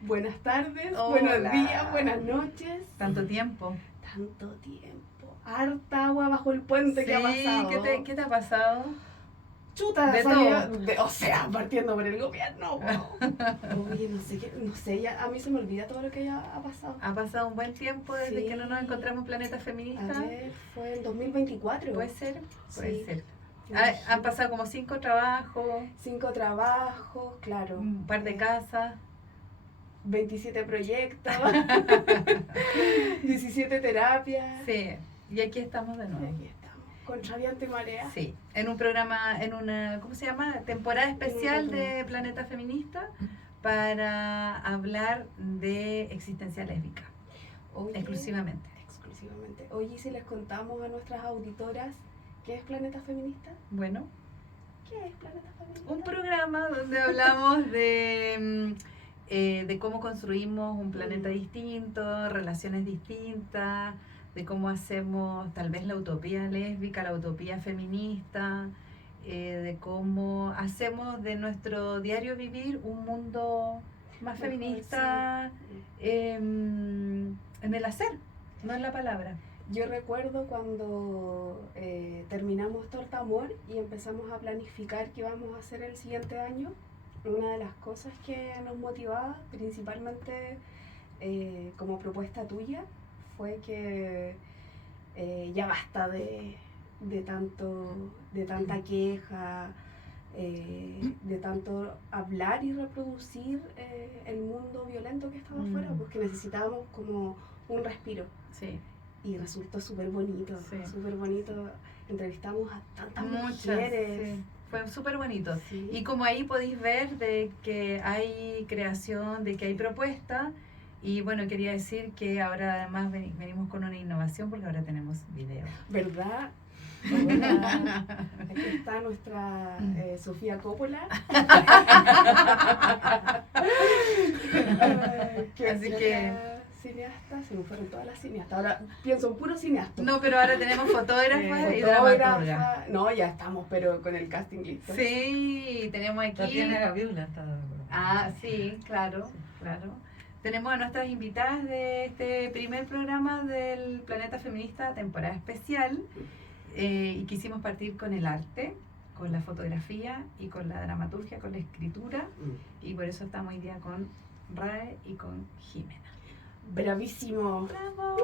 Buenas tardes, Hola. buenos días, buenas noches. Tanto tiempo. Tanto tiempo. Harta agua bajo el puente que ha pasado. ¿Qué te ha pasado? Chuta, De salió, todo. o sea, partiendo por el gobierno. Oye, no sé, ya, a mí se me olvida todo lo que ya ha pasado. Ha pasado un buen tiempo desde Sí. que no nos encontramos en Planeta A Feminista. ver, fue en 2024. Puede ser, puede Sí. ser. Imagínate. Han pasado como 5 trabajos, 5 trabajos, claro. un par de casas. 27 proyectos. 17 terapias. Sí, y aquí estamos de Y nuevo. aquí estamos, contra viento y marea. Sí, en un programa, en una, ¿cómo se llama? Temporada especial de Planeta Feminista para hablar de existencia lésbica, Oye, exclusivamente. Oye, ¿y si les contamos a nuestras auditoras qué es Planeta Feminista? Bueno, ¿Qué es Planeta Feminista? un programa donde hablamos de cómo construimos un planeta distinto, relaciones distintas, de cómo hacemos tal vez la utopía lésbica, la utopía feminista, de cómo hacemos de nuestro diario vivir un mundo más Mejor, feminista en el hacer, no en la palabra. Yo recuerdo cuando terminamos Torta Amor y empezamos a planificar qué íbamos a hacer el siguiente año. Una de las cosas que nos motivaba, principalmente como propuesta tuya, fue que ya basta de tanta queja, de tanto hablar y reproducir el mundo violento que estaba afuera, porque necesitábamos como un respiro. Sí. Y resultó súper bonito, súper bonito. Entrevistamos a tantas mujeres. Sí. Fue súper bonito. Sí. Y como ahí podéis ver de que hay creación, de que hay propuesta. Y bueno, quería decir que ahora además venimos con una innovación porque ahora tenemos video. ¿Verdad? Hola. Aquí está nuestra Sofía Coppola. Así que cineasta, se me fueron todas las cineastas. Ahora pienso en puro cineasta. No, pero ahora tenemos fotógrafa y dramaturga. No, ya estamos, pero con el casting listo. Sí, tenemos aquí. Tatiana Gaviula está. Ah, sí, claro. Tenemos a nuestras invitadas de este primer programa del Planeta Feminista, temporada especial, y quisimos partir con el arte, con la fotografía y con la dramaturgia, con la escritura, y por eso estamos hoy día con Rae y con Jimena. ¡Bravísimo! ¡Bravo!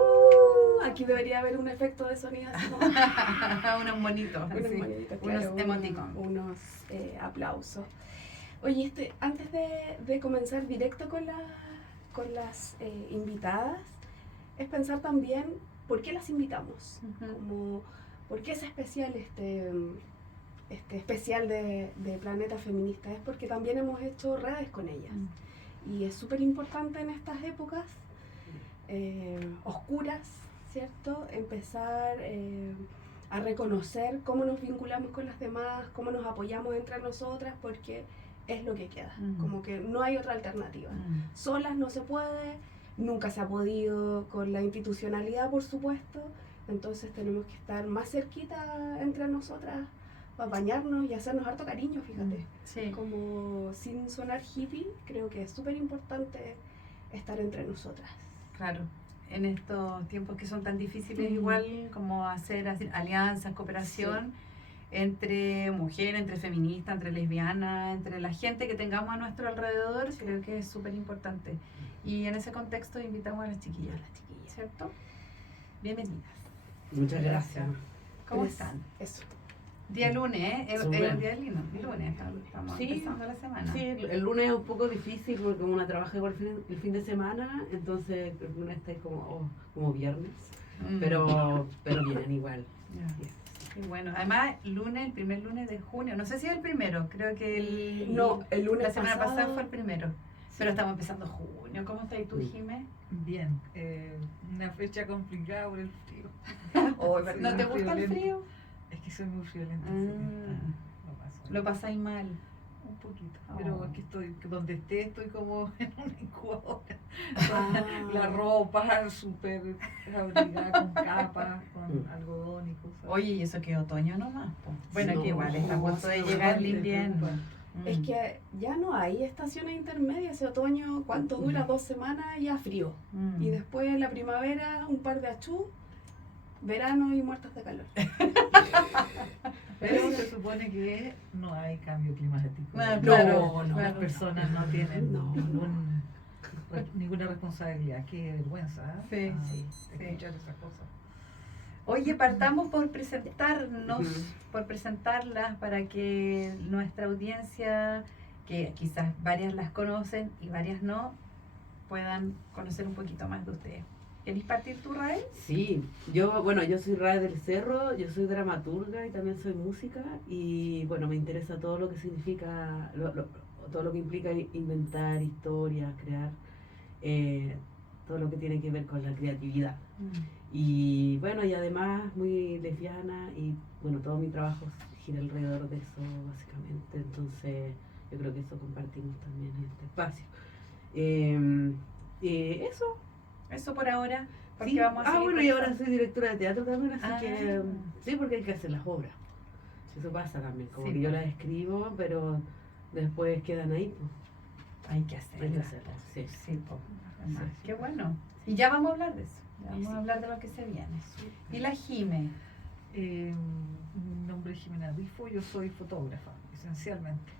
Aquí debería haber un efecto de sonido así como... unos monitos, claro, unos emoticons. Unos aplausos. Oye, antes de comenzar directo con las invitadas, es pensar también por qué las invitamos. Como, ¿por qué es especial este especial de Planeta Feminista? Es porque también hemos hecho redes con ellas. Y es súper importante en estas épocas oscuras, ¿cierto? Empezar a reconocer cómo nos vinculamos con las demás, cómo nos apoyamos entre nosotras, porque es lo que queda. Como que no hay otra alternativa. Solas no se puede, nunca se ha podido con la institucionalidad, por supuesto. Entonces tenemos que estar más cerquita entre nosotras para bañarnos y hacernos harto cariño, fíjate. Sí. Como sin sonar hippie, creo que es súper importante estar entre nosotras. Claro, en estos tiempos que son tan difíciles, igual como hacer alianzas, cooperación entre mujeres, entre feministas, entre lesbianas, entre la gente que tengamos a nuestro alrededor, creo que es súper importante. Y en ese contexto invitamos a las chiquillas, ¿cierto? Bienvenidas. Muchas gracias. ¿Cómo están? Eso. Día lunes, ¿eh? Es un día lindo, lunes, estamos empezando la semana. Sí, el lunes es un poco difícil porque como una trabaja igual el fin de semana, entonces el lunes está como viernes, pero bien, igual. Y bueno, además lunes, el primer lunes de junio, no sé si es el primero, creo que el lunes la semana pasada fue el primero, pero estamos empezando junio. ¿Cómo estás tú, Jimé? Bien, una fecha complicada por el frío. ¿No te gusta el frío? Es que soy muy friolenta. Lo pasáis mal. Un poquito, pero es que donde estoy como en una incubadora. La ropa súper abrigada con capas, con algodón y cosas. Oye, y eso que otoño nomás, po. Bueno, que igual está a punto de llegar el invierno. es que ya no hay estaciones intermedias. Ese otoño, ¿cuánto dura? 2 semanas, ya frío. Y después la primavera, un par de achú, verano y muertos de calor. Pero se supone que no hay cambio climático. Ah, No, claro, no, Las personas no tienen No. ninguna responsabilidad. Qué vergüenza, ¿eh? Sí, Escuchar esas cosas. Oye, partamos por presentarnos, Ujú. por presentarlas para que nuestra audiencia, que quizás varias las conocen y varias no, puedan conocer un poquito más de ustedes. ¿Querés partir tú, Rael? Sí, yo soy Rae del Cerro, yo soy dramaturga y también soy música y bueno, me interesa todo lo que significa, todo lo que implica inventar historias, crear, todo lo que tiene que ver con la creatividad. Y bueno, y además muy lesbiana y bueno, todo mi trabajo gira alrededor de eso básicamente, entonces yo creo que eso compartimos también en este espacio. Eso. Eso por ahora, porque Sí. vamos a seguir Bueno, y ahora conversando. soy directora de teatro también, así Ah. que sí, porque hay que hacer las obras. Eso pasa también, como Sí, que yo pues. las escribo, pero después quedan ahí, pues. Hay que hacerlas. Hay que hacerlas, sí. Sí, po. Además, Sí. qué bueno. Y ya vamos a hablar de eso. Ya vamos Sí. a hablar de lo que se viene. Y la Jime. Mi nombre es Jimena Rifo, yo soy fotógrafa, esencialmente.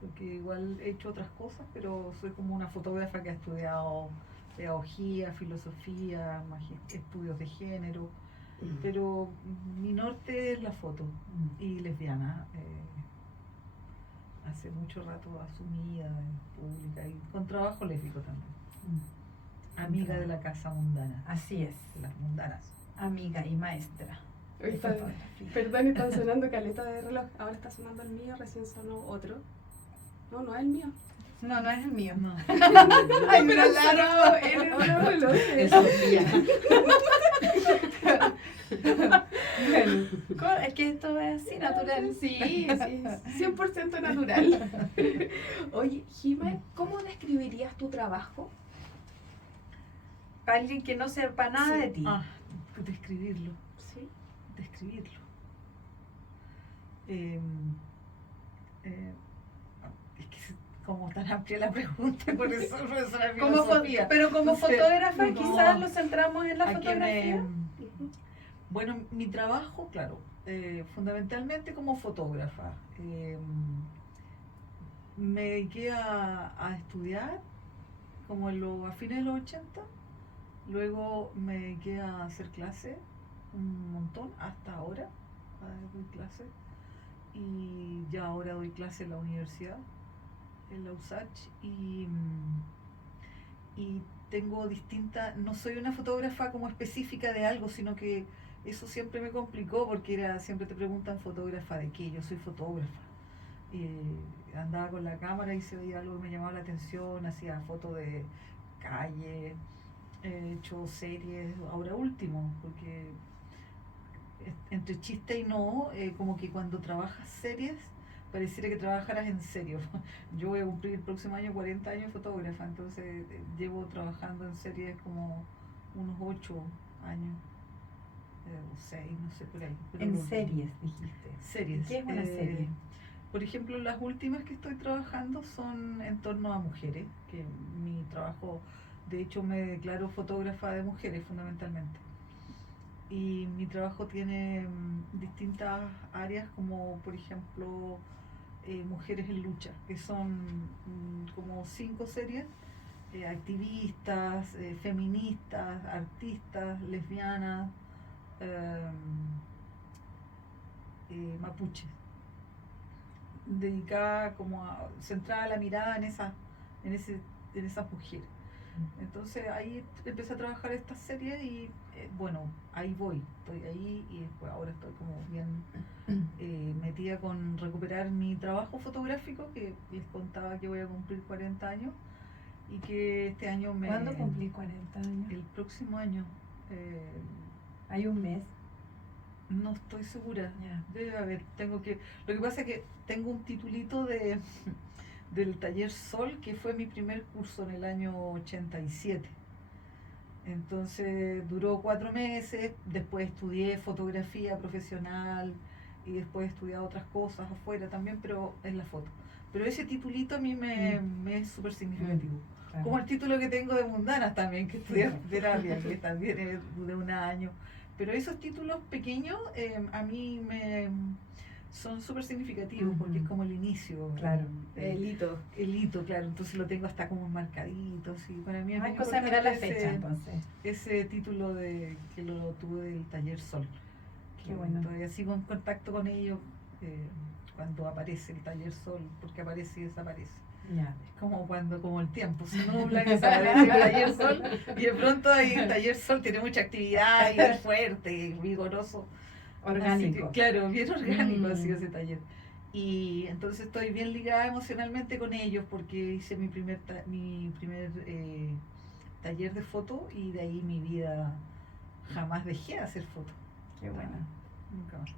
Porque igual he hecho otras cosas, pero soy como una fotógrafa que ha estudiado pedagogía, filosofía, estudios de género. Pero mi norte es la foto y lesbiana. Hace mucho rato asumida, pública y con trabajo lésbico también. Amiga de la casa mundana, Así es. de las mundanas. Amiga y maestra. de Está- fotografía. Perdón, están sonando caleta de reloj. Ahora está sonando el mío, recién sonó otro. No, no es el mío. No, no es el mío. No. Ay, pero claro, en el reloj. Es Sofía. Es que esto es así, natural. Sí, sí, 100% natural. Oye, Jimé, ¿cómo describirías tu trabajo? Para alguien que no sepa nada Sí. de ti. Describirlo. Sí. Describirlo. Es que es como tan amplia la pregunta, por eso profesora de filosofía. Pero como Entonces, fotógrafa no. quizás lo centramos en la ¿A qué fotografía. Bueno, mi trabajo, claro, fundamentalmente como fotógrafa. Me dediqué a estudiar como a fines de los 80. Luego me dediqué a hacer clase un montón, hasta ahora doy clase. Y ya ahora doy clase en la universidad, en la USACH. Y tengo no soy una fotógrafa como específica de algo, sino que eso siempre me complicó porque siempre te preguntan fotógrafa de qué, yo soy fotógrafa. Andaba con la cámara y se veía algo que me llamaba la atención, hacía fotos de calle, he hecho series, ahora último, porque entre chiste y no, como que cuando trabajas series, pareciera que trabajaras en serio. Yo voy a cumplir el próximo año 40 años fotógrafa, entonces llevo trabajando en series como unos 8 años, o 6, no sé por ahí. Pero En series, dijiste. Series. ¿Qué es una serie? Por ejemplo, las últimas que estoy trabajando son en torno a mujeres, que mi trabajo, de hecho me declaro fotógrafa de mujeres fundamentalmente. Y mi trabajo tiene distintas áreas, como por ejemplo Mujeres en Lucha, que son como 5 series, activistas, feministas, artistas, lesbianas, mapuches, dedicada como centrada la mirada en esas mujeres. Entonces ahí empecé a trabajar esta serie y bueno, ahí estoy ahí y después ahora estoy como bien metida con recuperar mi trabajo fotográfico, que les contaba que voy a cumplir 40 años y que este año ¿Cuándo cumplí 40 años? el próximo año, Hay un mes. no estoy segura, Ya. debe haber, lo que pasa es que tengo un titulito del taller Sol, que fue mi primer curso en el año 87. Entonces duró 4 meses, después estudié fotografía profesional y después he estudiado otras cosas afuera también, pero en la foto. Pero ese titulito a mí me es súper significativo. Claro. Como el título que tengo de Mundanas también, que estudié terapia, que también es de un año. Pero esos títulos pequeños a mí son súper significativos porque es como el inicio. Claro. El hito. El hito, claro. Entonces lo tengo hasta como marcadito. Y para mí es Hay muy cosas de mirar la importante fecha, entonces. ese título que lo tuve del Taller Sol. Qué bueno. Todavía sigo en contacto con ellos cuando aparece el Taller Sol, porque aparece y desaparece. Ya. Es como el tiempo, se nubla y desaparece el Taller Sol, y de pronto ahí el Taller Sol tiene mucha actividad y es fuerte y vigoroso. Orgánico. Así que, claro, bien orgánico ha Mm. sido ese taller. Y entonces estoy bien ligada emocionalmente con ellos porque hice mi primer taller de foto y de ahí mi vida jamás dejé de hacer foto. Qué bueno. Nunca más.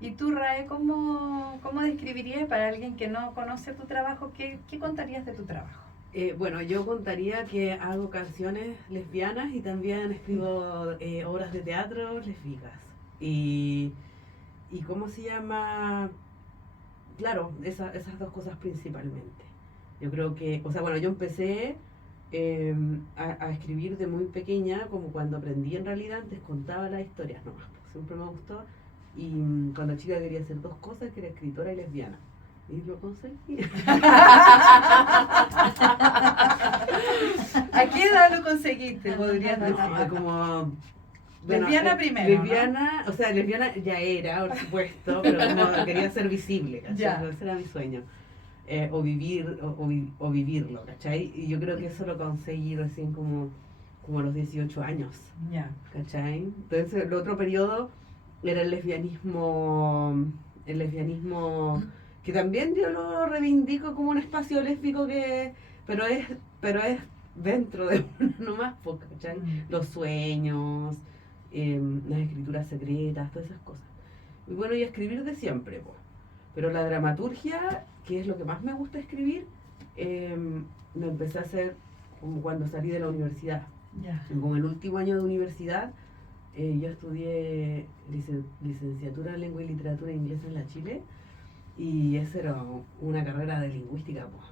¿Y tú, Rae, cómo describirías para alguien que no conoce tu trabajo, qué contarías de tu trabajo? Bueno, yo contaría que hago canciones lesbianas y también escribo obras de teatro lésbicas. Y ¿cómo se llama? Claro, esas dos cosas principalmente. Yo creo que, o sea, bueno, yo empecé a escribir de muy pequeña, como cuando aprendí en realidad, antes contaba las historias nomás, pues, siempre me gustó. Y cuando chica quería hacer dos cosas, que era escritora y lesbiana. Y lo conseguí. ¿A qué edad lo conseguiste? Podrías decir. Como Lesbiana primero, lesbiana, ¿no? O sea, lesbiana ya era, por supuesto, pero como quería ser visible, ¿cachai? Ya. Ese era mi sueño. O vivirlo, ¿cachai? Y yo creo que eso lo conseguí recién como a los 18 años, Ya. ¿cachai? Entonces el otro periodo era el lesbianismo que también yo lo reivindico como un espacio lésbico pero es dentro de uno nomás, ¿cachai? Los sueños, las escrituras secretas, todas esas cosas. Y bueno, y escribir de siempre, pues. Pero la dramaturgia, que es lo que más me gusta escribir, lo empecé a hacer como cuando salí de la universidad. Ya. Como el último año de universidad, yo estudié licenciatura en Lengua y Literatura Inglesa en la Chile, y esa era una carrera de lingüística, pues.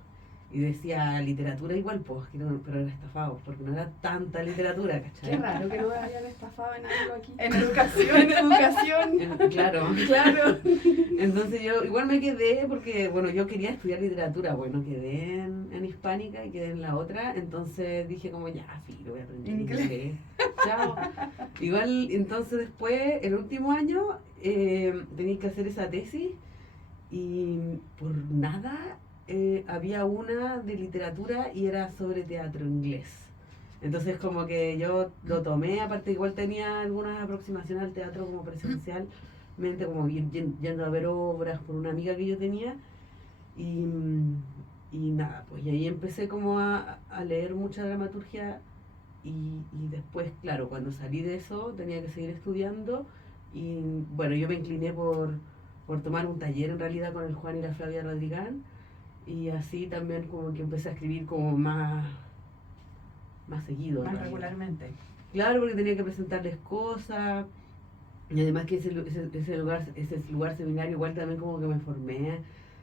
Y decía literatura igual, pues, pero era estafado, porque no era tanta literatura, ¿cachai? Qué raro que no me hayan estafado en algo aquí. En educación. En educación. Claro. Claro. Entonces yo igual me quedé porque, bueno, yo quería estudiar literatura, bueno, quedé en hispánica y quedé en la otra, entonces dije como ya, filo, voy a aprender inglés. Chao. Igual, entonces después, el último año, tenía que hacer esa tesis y por nada había una de literatura y era sobre teatro inglés. Entonces como que yo lo tomé, aparte igual tenía algunas aproximaciones al teatro como presencialmente, como yendo a ver obras por una amiga que yo tenía y nada, pues y ahí empecé como a leer mucha dramaturgia y después, claro, cuando salí de eso tenía que seguir estudiando y bueno, yo me incliné por tomar un taller en realidad con el Juan y la Flavia Rodrigán. Y así también como que empecé a escribir como más seguido. Más en realidad. regularmente. Claro, porque tenía que presentarles cosas. Y además que ese lugar seminario igual también como que me formé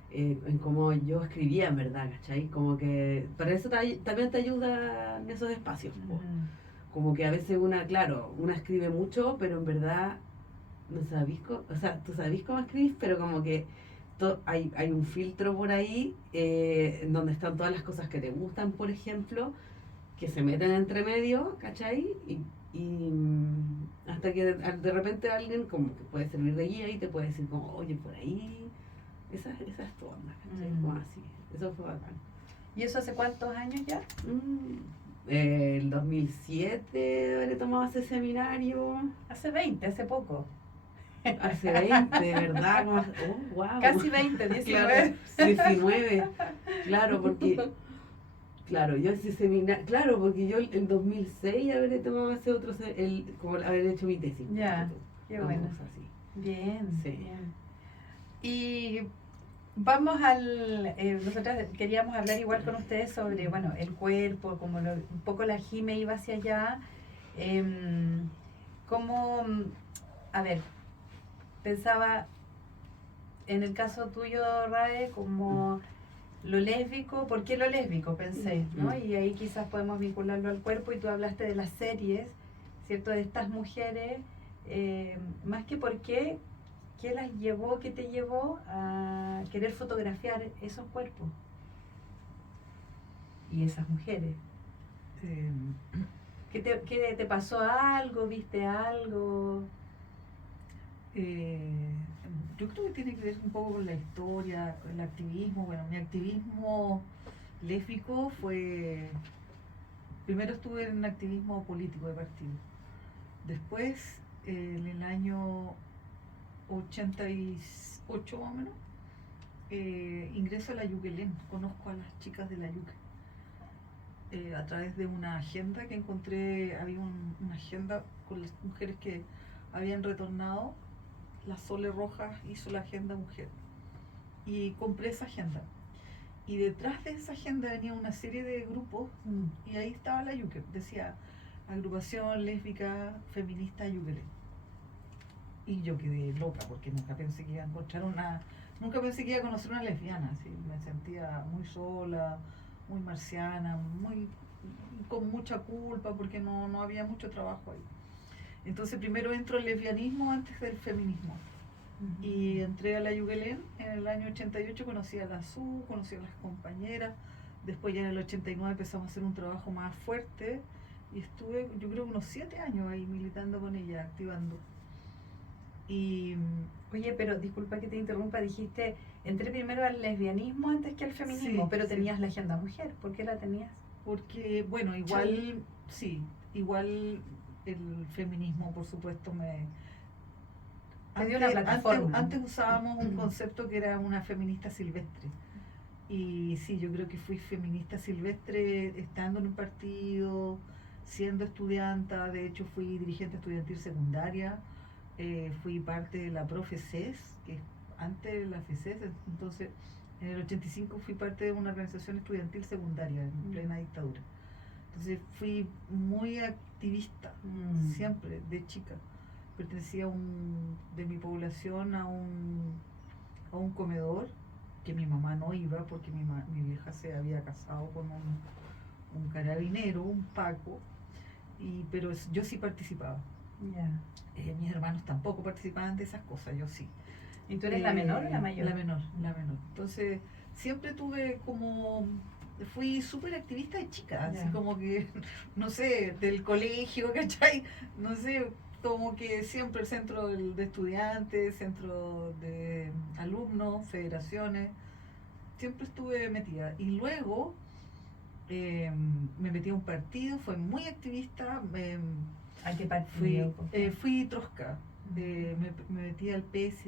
en cómo yo escribía en verdad, ¿cachai? Como que para eso también te ayuda en esos espacios. Po. Como que a veces una escribe mucho, pero en verdad no sabís tú sabís cómo escribís, pero como que hay un filtro por ahí en donde están todas las cosas que te gustan, por ejemplo, que se meten entre medio, ¿cachai? Y hasta que de repente alguien como que puede servir de guía y te puede decir como, oye, por ahí, esa es tu onda, ¿cachai? Como así, eso fue bacán. ¿Y eso hace cuántos años ya? El 2007 habré tomado ese seminario. Hace 20, hace poco. Hace 20, de verdad. Wow. Casi 20, 19. Claro, 19. Claro, porque. Claro, yo ese seminario. Claro, porque yo en 2006 habré tomado ese otro. Como haber hecho mi tesis. Ya, qué bueno. Así. Bien, Sí. bien. Y vamos nosotros queríamos hablar igual con ustedes sobre, bueno, el cuerpo, como un poco la Jime iba hacia allá. A ver, pensaba, en el caso tuyo, Rae, como lo lésbico, ¿por qué lo lésbico? Pensé, ¿no? Y ahí quizás podemos vincularlo al cuerpo, y tú hablaste de las series, ¿cierto? De estas mujeres, más que por qué, ¿qué las llevó, qué te llevó a querer fotografiar esos cuerpos y esas mujeres? Eh, ¿Qué te pasó algo? ¿Viste algo? Eh, yo creo que tiene que ver un poco con la historia, el activismo. Bueno, mi activismo lésbico fue, primero estuve en activismo político de partido. Después, en el año 88 más o menos, ingreso a la Yuquelén, conozco a las chicas de la Yuque. A través de una agenda que encontré, había una agenda con las mujeres que habían retornado. La Sole Rojas hizo la agenda mujer y compré esa agenda, y detrás de esa agenda venía una serie de grupos, y ahí estaba la Yuque, decía agrupación lésbica feminista Yuquelén, y yo quedé loca porque nunca pensé que iba a encontrar nunca pensé que iba a conocer una lesbiana, así, me sentía muy sola, muy marciana, con mucha culpa porque no había mucho trabajo ahí. Entonces primero entro al lesbianismo antes del feminismo. Y entré a la Yuquelén en el año 88, conocí a la SU, conocí a las compañeras. Después ya en el 89 empezamos a hacer un trabajo más fuerte, y estuve, yo creo, unos 7 años ahí militando con ella, activando. Y Oye, pero disculpa que te interrumpa, dijiste, entré primero al lesbianismo antes que al feminismo, Sí, pero sí. tenías la agenda mujer. ¿Por qué la tenías? porque, bueno, igual, sí, igual el feminismo, por supuesto, Te dio una plataforma. Antes usábamos un concepto que era una feminista silvestre. Y sí, yo creo que fui feminista silvestre estando en un partido, siendo estudianta. De hecho, fui dirigente estudiantil secundaria, fui parte de la Profeces, que es antes de la FECES. Entonces, en el 85 fui parte de una organización estudiantil secundaria en plena dictadura. Entonces, fui muy activista, siempre, de chica. Pertenecía de mi población a un comedor que mi mamá no iba porque mi vieja se había casado con un carabinero, un Paco, pero yo sí participaba. Mis hermanos tampoco participaban de esas cosas, yo sí. ¿Y tú eres la menor o la mayor? La menor. Entonces, siempre fui súper activista de chica, así como que, no sé, del colegio, ¿cachai? No sé, como que siempre el centro de estudiantes, centro de alumnos, federaciones, siempre estuve metida. Y luego me metí a un partido, fui muy activista. ¿A qué partido? Fui trosca, me metí al PS.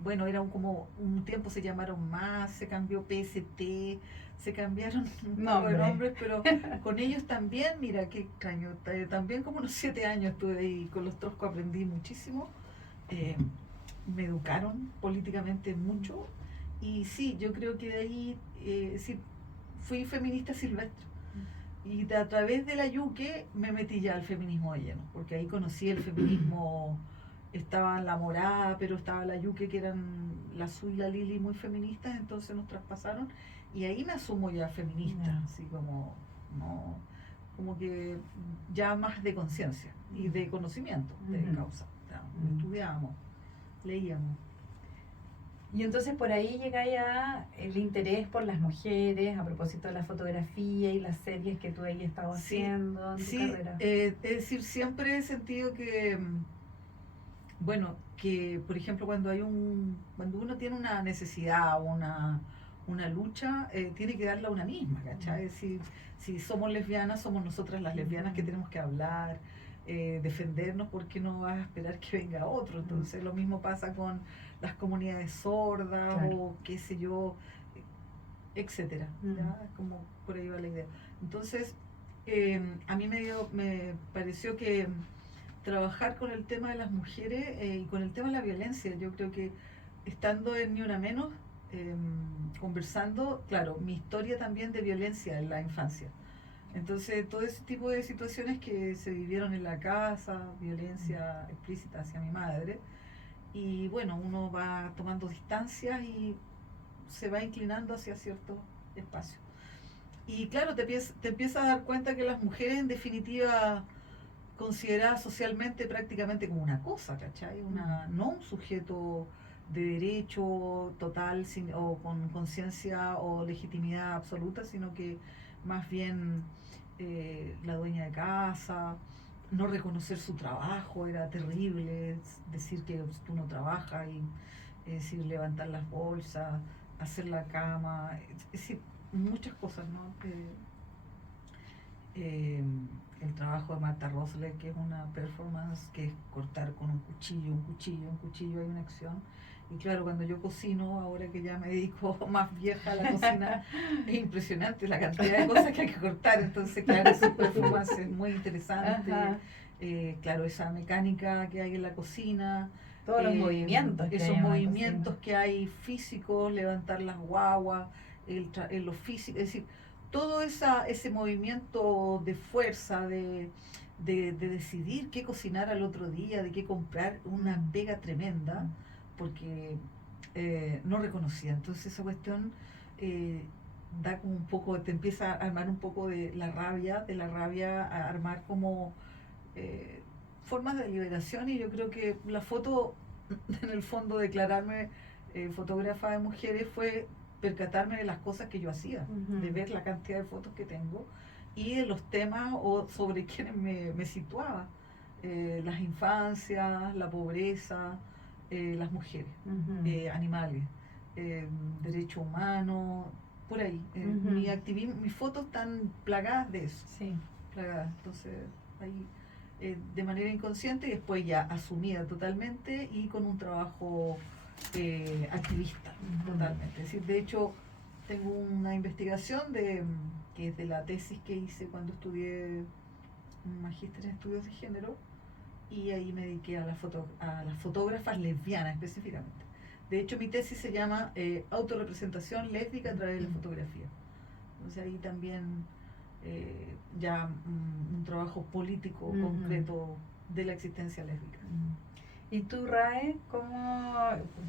Bueno, era como un tiempo se llamaron más, se cambió PST, se cambiaron un poco de nombres, pero con ellos también, mira qué extraño, también como unos 7 años estuve ahí con los troscos, aprendí muchísimo, me educaron políticamente mucho, y sí, yo creo que de ahí sí, fui feminista silvestre. Y a través de la Yuque me metí ya al feminismo de lleno, porque ahí conocí el feminismo. Estaba la Morada, pero estaba la Yuque, que eran la Su y la Lili muy feministas, entonces nos traspasaron, y ahí me asumo ya feminista, así como que ya más de conciencia y de conocimiento de causa. Estudiábamos, leíamos. Y entonces por ahí llegáis a el interés por las mujeres, a propósito de la fotografía y las series que tú ahí estabas haciendo en tu carrera. Es decir, siempre he sentido que, bueno, que por ejemplo cuando uno tiene una necesidad o una lucha, tiene que darla a una misma, ¿cachai? Es decir, si somos lesbianas, somos nosotras las lesbianas que tenemos que hablar, defendernos, porque no vas a esperar que venga otro. Entonces lo mismo pasa con las comunidades sordas, o qué sé yo, etcétera. Como por ahí va la idea. Entonces, a mí me pareció que trabajar con el tema de las mujeres y con el tema de la violencia, yo creo que estando en Ni Una Menos, conversando, claro, mi historia también de violencia en la infancia. Entonces, todo ese tipo de situaciones que se vivieron en la casa, violencia explícita hacia mi madre, y bueno, uno va tomando distancias y se va inclinando hacia ciertos espacios. Y claro, te empiezas a dar cuenta que las mujeres en definitiva consideradas socialmente prácticamente como una cosa, ¿cachai? No un sujeto de derecho total o con conciencia o legitimidad absoluta, sino que más bien la dueña de casa, no reconocer su trabajo era terrible, decir que tú no trabajas, y es decir, levantar las bolsas, hacer la cama, es decir, muchas cosas, ¿no? El trabajo de Marta Rosler, que es una performance, que es cortar con un cuchillo, hay una acción. Y claro, cuando yo cocino, ahora que ya me dedico más vieja a la cocina, es impresionante la cantidad de cosas que hay que cortar. Entonces, claro, esa performance es muy interesante. Claro, esa mecánica que hay en la cocina. Todos los movimientos que esos hay en la movimientos cocina. que hay físicos, levantar las guaguas, lo físico, es decir, todo ese movimiento de fuerza, de decidir qué cocinar al otro día, de qué comprar, una pega tremenda, porque no reconocía. Entonces esa cuestión da como un poco, te empieza a armar un poco de la rabia a armar como formas de liberación, y yo creo que la foto, en el fondo, declararme fotógrafa de mujeres fue percatarme de las cosas que yo hacía, de ver la cantidad de fotos que tengo y de los temas o sobre quienes me situaba, las infancias, la pobreza, las mujeres, animales, derechos humanos, por ahí. Mi activismo, mis fotos están plagadas de eso, plagadas. Entonces, ahí de manera inconsciente y después ya asumida totalmente y con un trabajo activista totalmente. Es decir, de hecho, tengo una investigación que es de la tesis que hice cuando estudié un magíster en estudios de género, y ahí me dediqué a las fotógrafas lesbianas específicamente. De hecho, mi tesis se llama Autorrepresentación lésbica a través de la fotografía. Entonces ahí también ya un trabajo político concreto de la existencia lésbica. ¿Y tú, Rae, cómo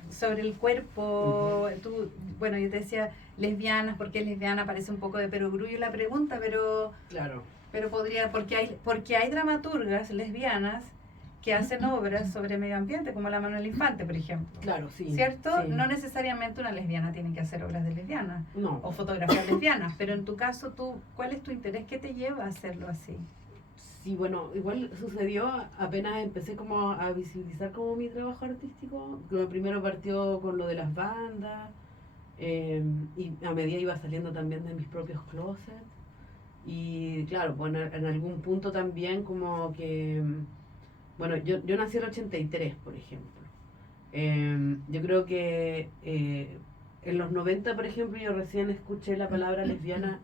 sobre el cuerpo? Tú, bueno, yo te decía lesbianas, ¿por qué lesbiana? Parece un poco de perogrullo la pregunta, pero Claro. pero podría, porque hay dramaturgas lesbianas que hacen obras sobre medio ambiente, como la Manuel Infante, por ejemplo. Claro, sí. ¿Cierto? Sí. No necesariamente una lesbiana tiene que hacer obras de lesbianas No. o fotografías lesbianas, pero en tu caso, ¿cuál es tu interés? ¿Qué te lleva a hacerlo así? Sí, bueno, igual sucedió apenas empecé como a visibilizar como mi trabajo artístico, que primero partió con lo de las bandas, y a medida iba saliendo también de mis propios closets, y claro, bueno, en algún punto también como que, bueno, yo nací en el 83, por ejemplo. Yo creo que en los 90, por ejemplo, yo recién escuché la palabra lesbiana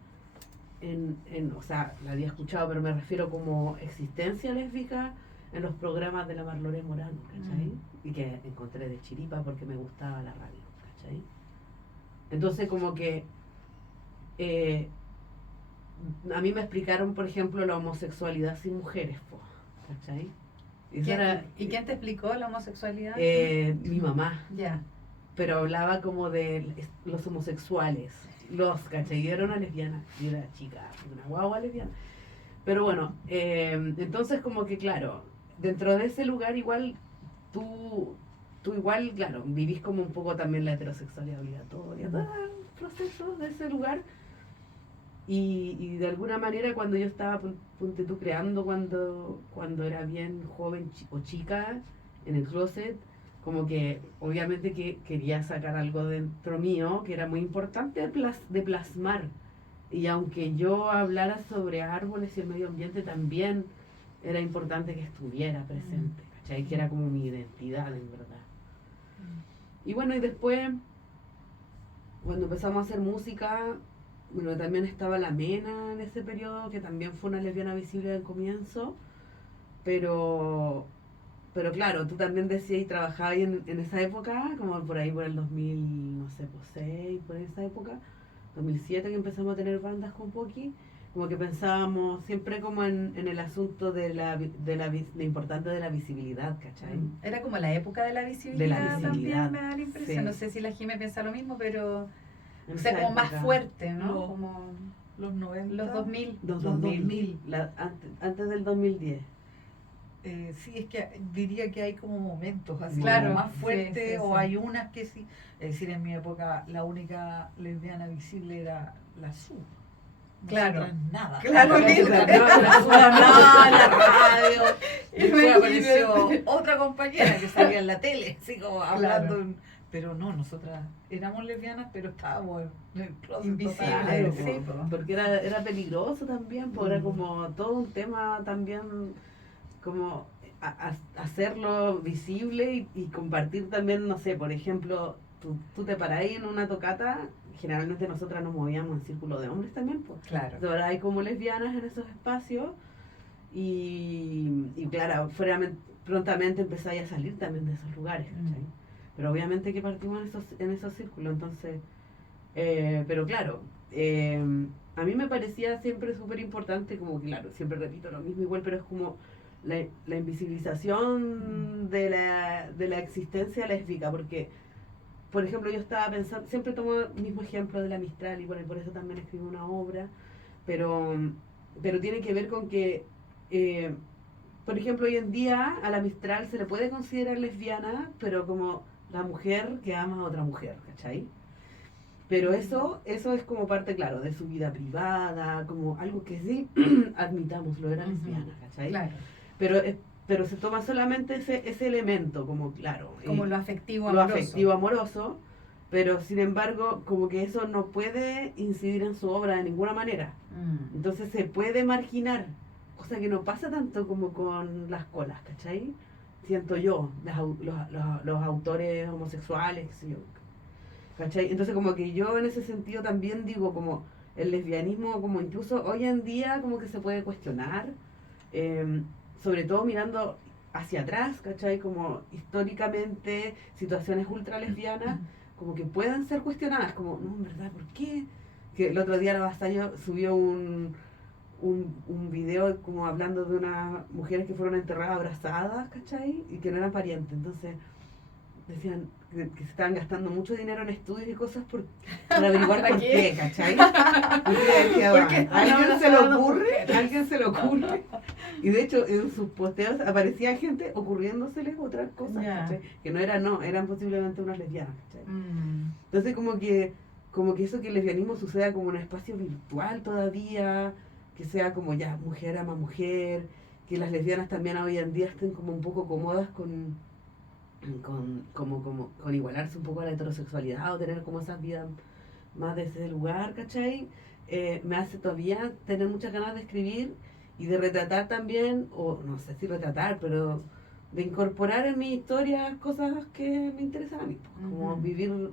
o sea, la había escuchado, pero me refiero como existencia lésbica en los programas de la Marlore Morán, ¿cachai? Y que encontré de chiripa porque me gustaba la radio, ¿cachai? Entonces como que a mí me explicaron, por ejemplo, la homosexualidad sin mujeres, ¿cachai? ¿Y quién te explicó la homosexualidad? Mi mamá. Ya. Pero hablaba como de los homosexuales, ¿cachai? Yo era una lesbiana, yo era chica, una guagua lesbiana. Pero bueno, entonces como que claro, dentro de ese lugar igual tú igual, claro, vivís como un poco también la heterosexualidad obligatoria, todo el proceso de ese lugar. Y de alguna manera cuando yo estaba, ponte tú, creando cuando era bien joven o chica en el closet, como que obviamente que quería sacar algo dentro mío que era muy importante de plasmar. Y aunque yo hablara sobre árboles y el medio ambiente, también era importante que estuviera presente, ¿cachai? Que era como mi identidad, en verdad. Y bueno, y después, cuando empezamos a hacer música, bueno, también estaba la Mena en ese periodo, que también fue una lesbiana visible del comienzo, pero claro, tú también decías y trabajabas en esa época, como por ahí por el 2000, no sé, pues 6, por esa época, 2007 que empezamos a tener bandas con Poki, como que pensábamos siempre como en el asunto de lo importante de la visibilidad, ¿cachai? Era como la época de la visibilidad, visibilidad, también, me da la impresión. sí. No sé si la Jimé piensa lo mismo, pero En o sea, esa como más época. fuerte, ¿no? Los- Como Los 90. los 2000. Los Los 2000, 2000. antes del 2010. Sí, es que diría que hay como momentos así Claro, como más sí, fuertes, sí, o sí. hay unas que sí. Es decir, en mi época la única lesbiana visible era la Su. Claro. Nosotras nada. Claro, Nosotras mira. no, la Su hablaba en la radio. Después apareció otra compañera que salía en la tele, así como hablando. Claro. Pero no, nosotras éramos lesbianas, pero estábamos en el closet Invisibles. total. Claro, Sí, po, po. porque era peligroso también, porque era como todo un tema también, como hacerlo visible y compartir también, no sé, por ejemplo, tú te parás en una tocata, generalmente nosotras nos movíamos en círculo de hombres también, pues. Claro. Ahora hay como lesbianas en esos espacios y claro, prontamente empezáis a salir también de esos lugares, ¿cachai? Pero obviamente que partimos en esos círculos, entonces, pero claro, a mí me parecía siempre súper importante, como que claro, siempre repito lo mismo igual, pero es como la invisibilización de la existencia lésbica, porque, por ejemplo, yo estaba pensando, siempre tomo el mismo ejemplo de la Mistral y por eso también escribo una obra, pero tiene que ver con que, por ejemplo, hoy en día a la Mistral se le puede considerar lesbiana, pero como la mujer que ama a otra mujer, ¿cachai? Pero eso es como parte, claro, de su vida privada, como algo que sí, admitámoslo, era lesbiana, ¿cachai? Claro. Pero se toma solamente ese elemento, como claro. Como lo afectivo lo amoroso. afectivo amoroso, pero sin embargo, como que eso no puede incidir en su obra de ninguna manera. Entonces se puede marginar, cosa que no pasa tanto como con las colas, ¿cachai? Siento yo, los autores homosexuales, qué sé yo, ¿cachai? Entonces como que yo en ese sentido también digo como el lesbianismo, como incluso hoy en día como que se puede cuestionar, sobre todo mirando hacia atrás, ¿cachai? Como históricamente situaciones ultra lesbianas como que pueden ser cuestionadas, como, no, en verdad, ¿por qué? Que el otro día la Vasallo subió un video como hablando de unas mujeres que fueron enterradas abrazadas, ¿cachai? Y que no eran parientes, entonces decían que se estaban gastando mucho dinero en estudios y cosas para averiguar ¿Para por qué? qué, ¿cachai? Y ¿Por qué ¿a alguien estaban se le abrazando ocurre? mujeres? ¿A alguien se le ocurre? Y de hecho en sus posteos aparecía gente ocurriéndoseles otras cosas, Ya. ¿cachai? Que eran posiblemente unas lesbianas, ¿cachai? Mm. Entonces como que eso que el lesbianismo suceda como en un espacio virtual todavía, que sea como ya mujer ama mujer, que las lesbianas también hoy en día estén como un poco cómodas con igualarse un poco a la heterosexualidad o tener como esas vidas más de ese lugar, ¿cachai? Me hace todavía tener muchas ganas de escribir y de retratar también, o no sé si retratar, pero de incorporar en mi historia cosas que me interesan a mí, como vivir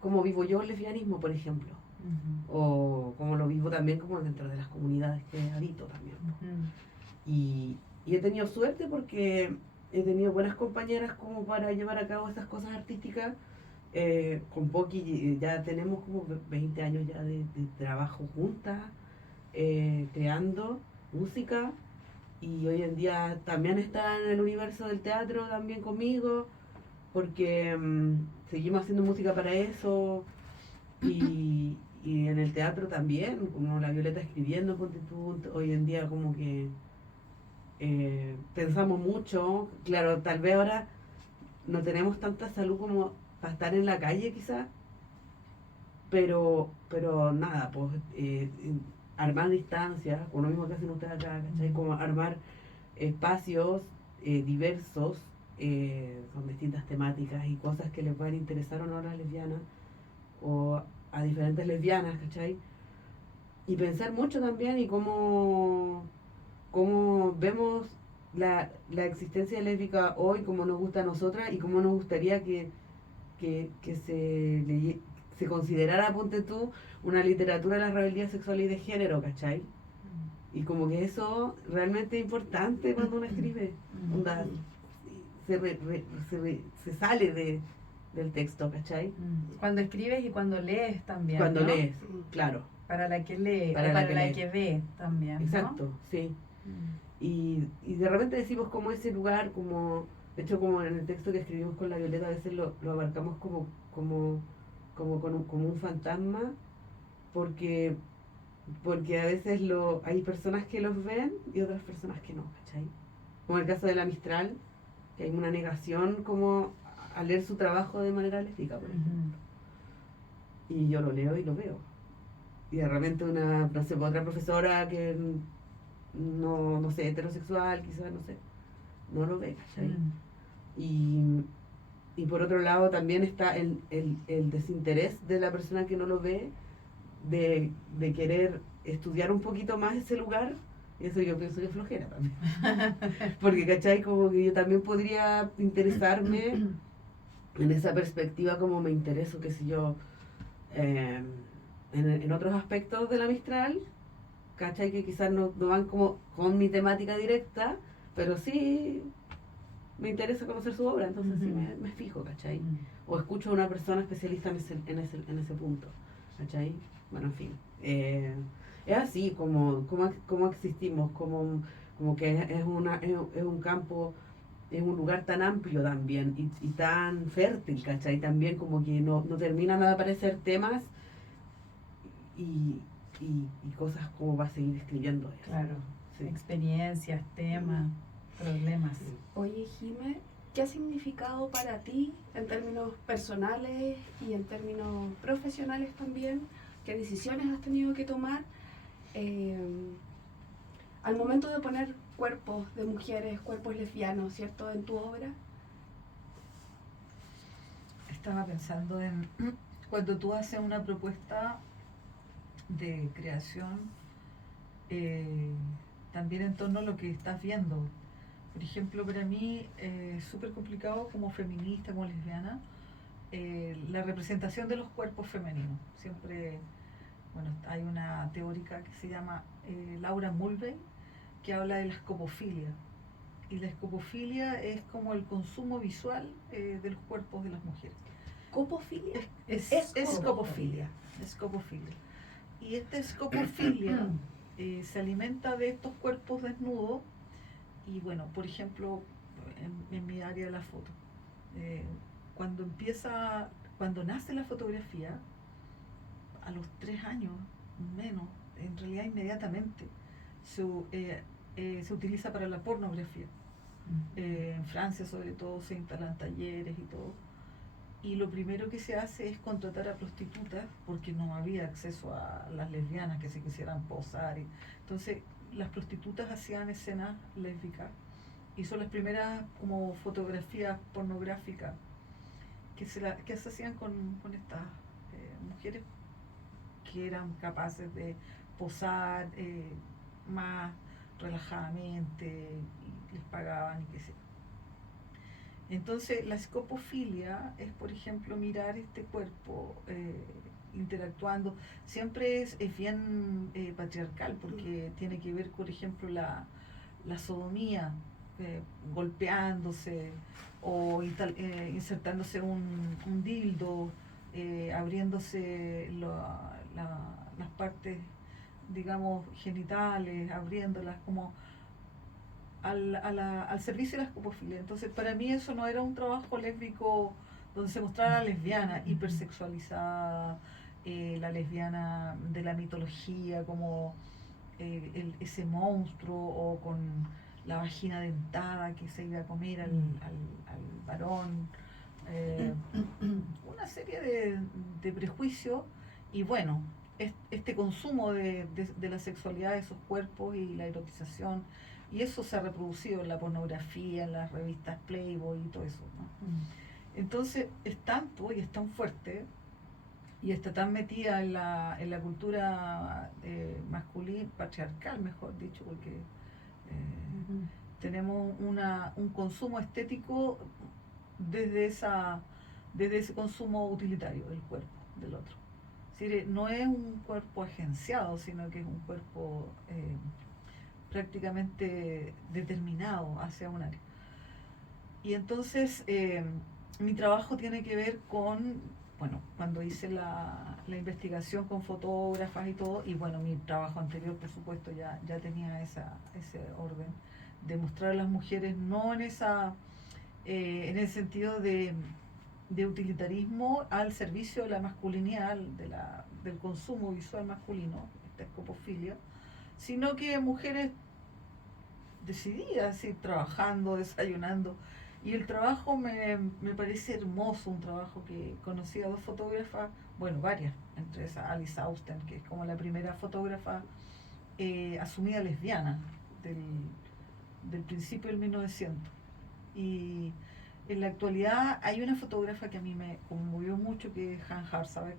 como vivo yo el lesbianismo, por ejemplo, o como lo vivo también como dentro de las comunidades que habito también. Y he tenido suerte porque he tenido buenas compañeras como para llevar a cabo estas cosas artísticas. Con Poki ya tenemos como 20 años ya de trabajo juntas, creando música, y hoy en día también está en el universo del teatro también conmigo, porque seguimos haciendo música para eso, y en el teatro también, como la Violeta escribiendo, ponte tú, hoy en día como que pensamos mucho, claro, tal vez ahora no tenemos tanta salud como para estar en la calle quizás, pero nada, pues armar distancias, con lo mismo que hacen ustedes acá, ¿cachai? Como armar espacios diversos, con distintas temáticas y cosas que les puedan interesar o no a las lesbianas, o a diferentes lesbianas, ¿cachai? Y pensar mucho también y cómo vemos la existencia lésbica hoy, cómo nos gusta a nosotras y cómo nos gustaría que se considerara, ponte tú, una literatura de la rebeldía sexual y de género, ¿cachai? Y como que eso realmente es importante cuando uno escribe. Onda, se sale del texto, ¿cachai? Cuando escribes y cuando lees también. Cuando ¿no? lees, claro. Para la que lee, Para o la para que la lee. que ve también, ¿no? Exacto, sí. Mm. Y de repente decimos como ese lugar, como, de hecho como en el texto que escribimos con la Violeta, a veces lo abarcamos como un fantasma, porque, porque a veces hay personas que los ven y otras personas que no, ¿cachai? Como el caso de la Mistral, que hay una negación como a leer su trabajo de manera lésbica, por ejemplo. Y yo lo leo y lo veo. Y de repente no sé, otra profesora que no sé, heterosexual, quizás, no sé, no lo ve, ¿cachai? Y por otro lado también está el desinterés de la persona que no lo ve, de querer estudiar un poquito más ese lugar. Eso yo pienso que es flojera también. Porque, ¿cachai? Como que yo también podría interesarme en esa perspectiva como me intereso, qué sé yo, en otros aspectos de la Mistral, ¿cachai? Que quizás no van como con mi temática directa, pero sí me interesa conocer su obra, entonces sí me fijo, ¿cachai? O escucho a una persona especialista en ese punto, ¿cachai? Bueno, en fin. Es así como existimos, como que es un campo, es un lugar tan amplio también y tan fértil, ¿cachai? También como que no terminan de aparecer temas y, y cosas como va a seguir escribiendo eso. Claro, Sí. experiencias, temas, problemas. Oye, Jime, ¿qué ha significado para ti en términos personales y en términos profesionales también? ¿Qué decisiones has tenido que tomar al momento de poner cuerpos de mujeres, cuerpos lesbianos, ¿cierto?, en tu obra? Estaba pensando en cuando tú haces una propuesta de creación, también en torno a lo que estás viendo. Por ejemplo, para mí es súper complicado como feminista, como lesbiana, la representación de los cuerpos femeninos. Siempre, bueno, hay una teórica que se llama Laura Mulvey, que habla de la escopofilia. Y la escopofilia es como el consumo visual de los cuerpos de las mujeres. ¿Copofilia? Escopofilia. Escopofilia. Y esta escopofilia se alimenta de estos cuerpos desnudos. Y bueno, por ejemplo, en mi área de la foto, eh, cuando nace la fotografía, a los 3 años, menos, en realidad inmediatamente, se utiliza para la pornografía. En Francia sobre todo se instalan talleres y todo. Y lo primero que se hace es contratar a prostitutas porque no había acceso a las lesbianas que se quisieran posar. Entonces las prostitutas hacían escenas lésbicas y son las primeras como fotografías pornográficas que se hacían con estas mujeres que eran capaces de posar más relajadamente y les pagaban y qué sé yo. Entonces la escopofilia es, por ejemplo, mirar este cuerpo interactuando. Siempre es bien patriarcal porque tiene que ver, por ejemplo, la sodomía, golpeándose o insertándose un dildo, abriéndose las partes, digamos, genitales, abriéndolas como al servicio de la escopofilia. Entonces, para mí eso no era un trabajo lésbico donde se mostrara la lesbiana hipersexualizada, la lesbiana de la mitología, como ese monstruo o con la vagina dentada que se iba a comer al varón. Una serie de prejuicios y bueno, este consumo de la sexualidad de esos cuerpos y la erotización, y eso se ha reproducido en la pornografía, en las revistas Playboy y todo eso, ¿no? Entonces es tanto y es tan fuerte y está tan metida en la cultura masculina, patriarcal mejor dicho, porque tenemos un consumo estético desde ese consumo utilitario del cuerpo del otro. Es decir, no es un cuerpo agenciado, sino que es un cuerpo prácticamente determinado hacia un área. Y entonces mi trabajo tiene que ver con bueno, cuando hice la investigación con fotógrafas y todo, y bueno, mi trabajo anterior, por supuesto, ya tenía ese orden de mostrar a las mujeres no en en el sentido de utilitarismo al servicio de la masculinidad, del consumo visual masculino, esta escopofilia, sino que mujeres decididas, ir trabajando, desayunando. Y el trabajo me parece hermoso, un trabajo que conocí a dos fotógrafas, bueno, varias, entre esas Alice Austen, que es como la primera fotógrafa asumida lesbiana del principio del 1900. Y en la actualidad hay una fotógrafa que a mí me conmovió mucho, que es Han Harzabek.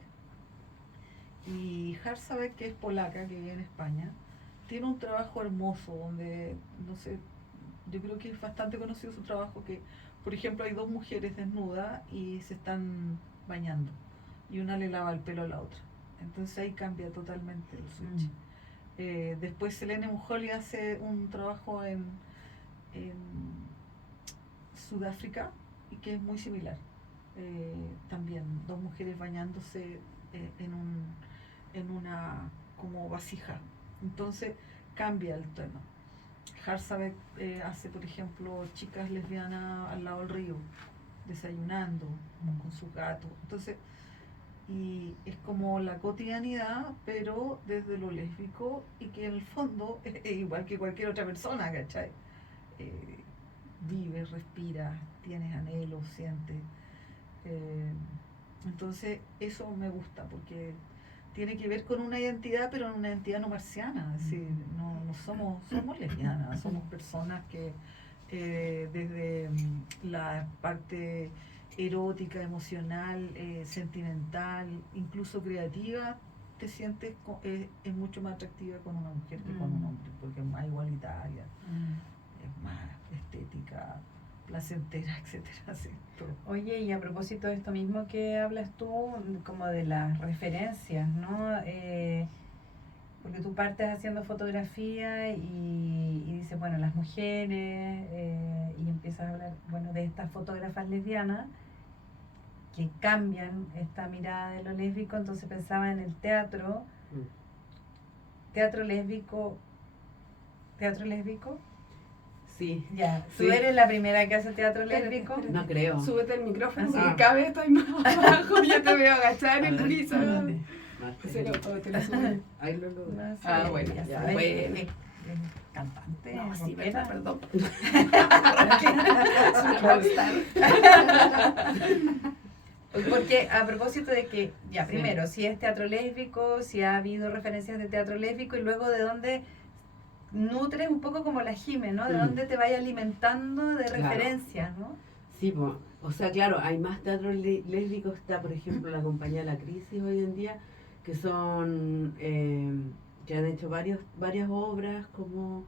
Y Harzabek, que es polaca, que vive en España, tiene un trabajo hermoso donde, no sé, yo creo que es bastante conocido su trabajo, que por ejemplo hay dos mujeres desnudas y se están bañando y una le lava el pelo a la otra, entonces ahí cambia totalmente el switch. Después Selene Mujoli hace un trabajo en Sudáfrica y que es muy similar, también dos mujeres bañándose en una como vasija, entonces cambia el tono. Harzabek hace, por ejemplo, chicas lesbianas al lado del río, desayunando, con su gato. Entonces, y es como la cotidianidad, pero desde lo lésbico, y que en el fondo es igual que cualquier otra persona, ¿cachai? Vives, respiras, tienes anhelos, sientes. Entonces, eso me gusta, porque tiene que ver con una identidad, pero una identidad no marciana, es decir, no somos lesbianas, somos personas que desde la parte erótica, emocional, sentimental, incluso creativa, te sientes es mucho más atractiva con una mujer que con un hombre, porque es más igualitaria, es más estética, placentera, etcétera, así, todo. Oye, y a propósito de esto mismo que hablas tú, como de las referencias, ¿no? Porque tú partes haciendo fotografía y dices, bueno, las mujeres, y empiezas a hablar, bueno, de estas fotógrafas lesbianas que cambian esta mirada de lo lésbico, entonces pensaba en el teatro, teatro lésbico. Sí. Ya, ¿tú Sí. eres la primera que hace teatro lésbico? Espérate. No creo. Súbete el micrófono, Ah, porque cada vez estoy más abajo, yo te veo agachada en A el ver, piso. espérate. No, Se lo- te lo subo. Ahí lo No sé, Ah, bueno, ya ya, sabes, bueno. es cantante, No, sí, rockera. perdón. Porque a propósito de que, ya, Sí. primero, si es teatro lésbico, si ha habido referencias de teatro lésbico, y luego de dónde nutres un poco como la Jime, ¿no? De dónde te vaya alimentando de Claro. referencias, ¿no? Sí, o sea, claro, hay más teatro lésbico, está por ejemplo la compañía La Crisis hoy en día, que son, que han hecho varias obras como,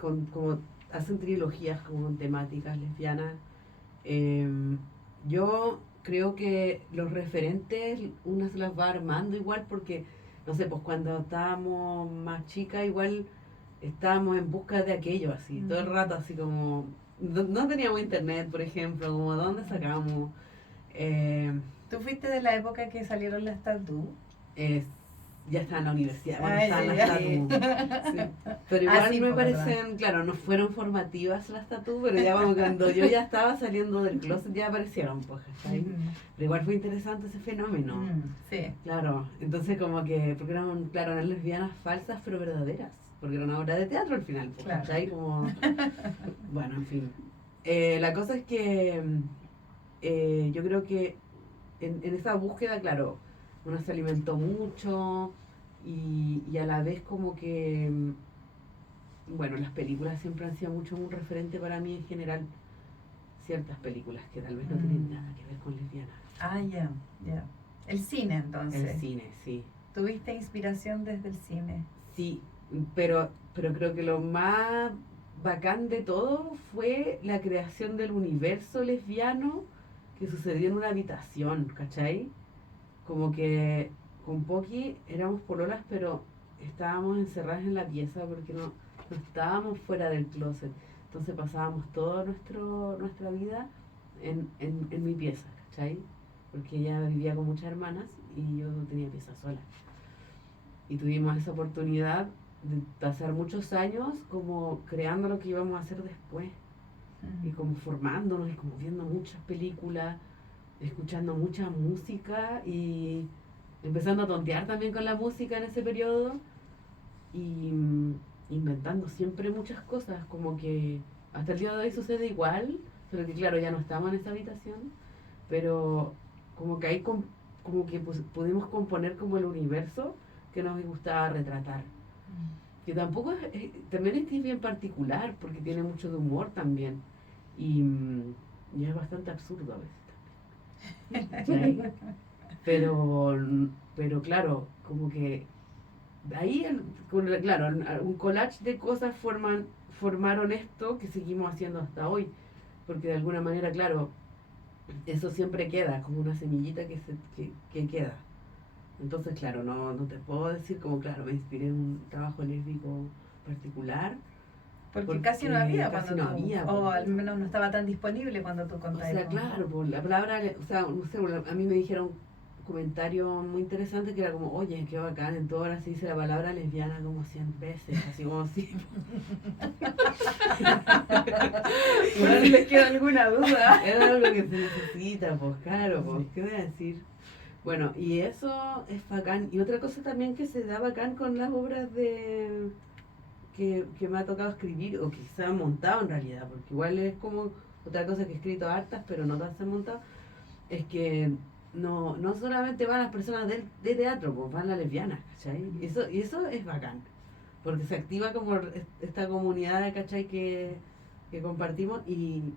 como hacen trilogías como con temáticas lesbianas. Yo creo que los referentes una se las va armando igual porque, no sé, pues cuando estábamos más chicas igual estábamos en busca de aquello así, todo el rato así como, no teníamos internet, por ejemplo, como dónde sacamos. ¿Tú fuiste de la época que salieron las tatú? Ya estaba en la universidad, cuando Ay, estaban ya, las ya. tatu. Sí. Pero igual sí, me pues, ¿verdad? parecen, claro, no fueron formativas las tatu, pero ya cuando yo ya estaba saliendo del closet ya aparecieron, pues, ¿cachai? Pero igual fue interesante ese fenómeno. Sí. Claro, entonces como que, porque eran, claro, eran lesbianas falsas pero verdaderas, porque era una obra de teatro al final, pues, Claro. ¿cachai? Como, bueno, en fin. La cosa es que yo creo que en esa búsqueda, claro, uno se alimentó mucho y a la vez como que, bueno, las películas siempre han sido mucho un referente para mí en general, ciertas películas que tal vez no tienen nada que ver con lesbianas. Ah, ya, ya. El cine, entonces. El cine, sí. ¿Tuviste inspiración desde el cine? Sí, pero creo que lo más bacán de todo fue la creación del universo lesbiano que sucedió en una habitación, ¿cachai? Como que con Poki éramos pololas, pero estábamos encerradas en la pieza porque no estábamos fuera del closet. Entonces pasábamos toda nuestra vida en mi pieza, ¿cachai? porque ella vivía con muchas hermanas y yo tenía pieza sola. Y tuvimos esa oportunidad de pasar muchos años como creando lo que íbamos a hacer después y como formándonos y como viendo muchas películas, escuchando mucha música y empezando a tontear también con la música en ese periodo y inventando siempre muchas cosas, como que hasta el día de hoy sucede igual, solo que claro, ya no estamos en esa habitación, pero como que ahí como que pudimos componer como el universo que nos gustaba retratar. Que tampoco también es bien particular, porque tiene mucho de humor también. Y es bastante absurdo a veces también. ¿Cachai? Pero claro, como que ahí, claro, un collage de cosas formaron esto que seguimos haciendo hasta hoy. Porque de alguna manera, claro, eso siempre queda, como una semillita que queda. Entonces, claro, no te puedo decir como, claro, me inspiré en un trabajo lésbico particular. Porque casi no había casi cuando no tú, había, o pues. al menos no estaba tan disponible cuando tú O contabas. sea, claro, pues la palabra, o sea, no sé, a mí me dijeron un comentario muy interesante que era como, oye, qué bacán, en todas horas se dice la palabra lesbiana como 100 veces, así como si... Por si les queda alguna duda. Era algo que se necesita, pues claro, pues, ¿qué voy a decir? Bueno, y eso es bacán. Y otra cosa también que se da bacán con las obras de que me ha tocado escribir, o quizá montado en realidad, porque igual es como otra cosa que he escrito hartas, pero no todas se han montado, es que no solamente van las personas de teatro, pues van las lesbianas, ¿cachai? Y eso es bacán, porque se activa como esta comunidad, ¿cachai? Que compartimos y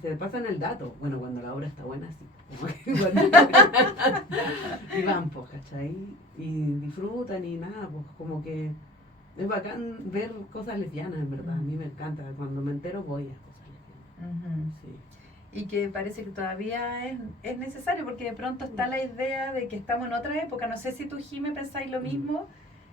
se pasan el dato. Bueno, cuando la obra está buena, sí. Como que y van, pues, ¿cachai? Y disfrutan y nada, pues como que es bacán ver cosas lesbianas, en verdad. A mí me encanta. Cuando me entero voy a cosas lesbianas. Sí. Y que parece que todavía es necesario, porque de pronto está la idea de que estamos en otra época. No sé si tú, Jimé, pensáis lo mismo,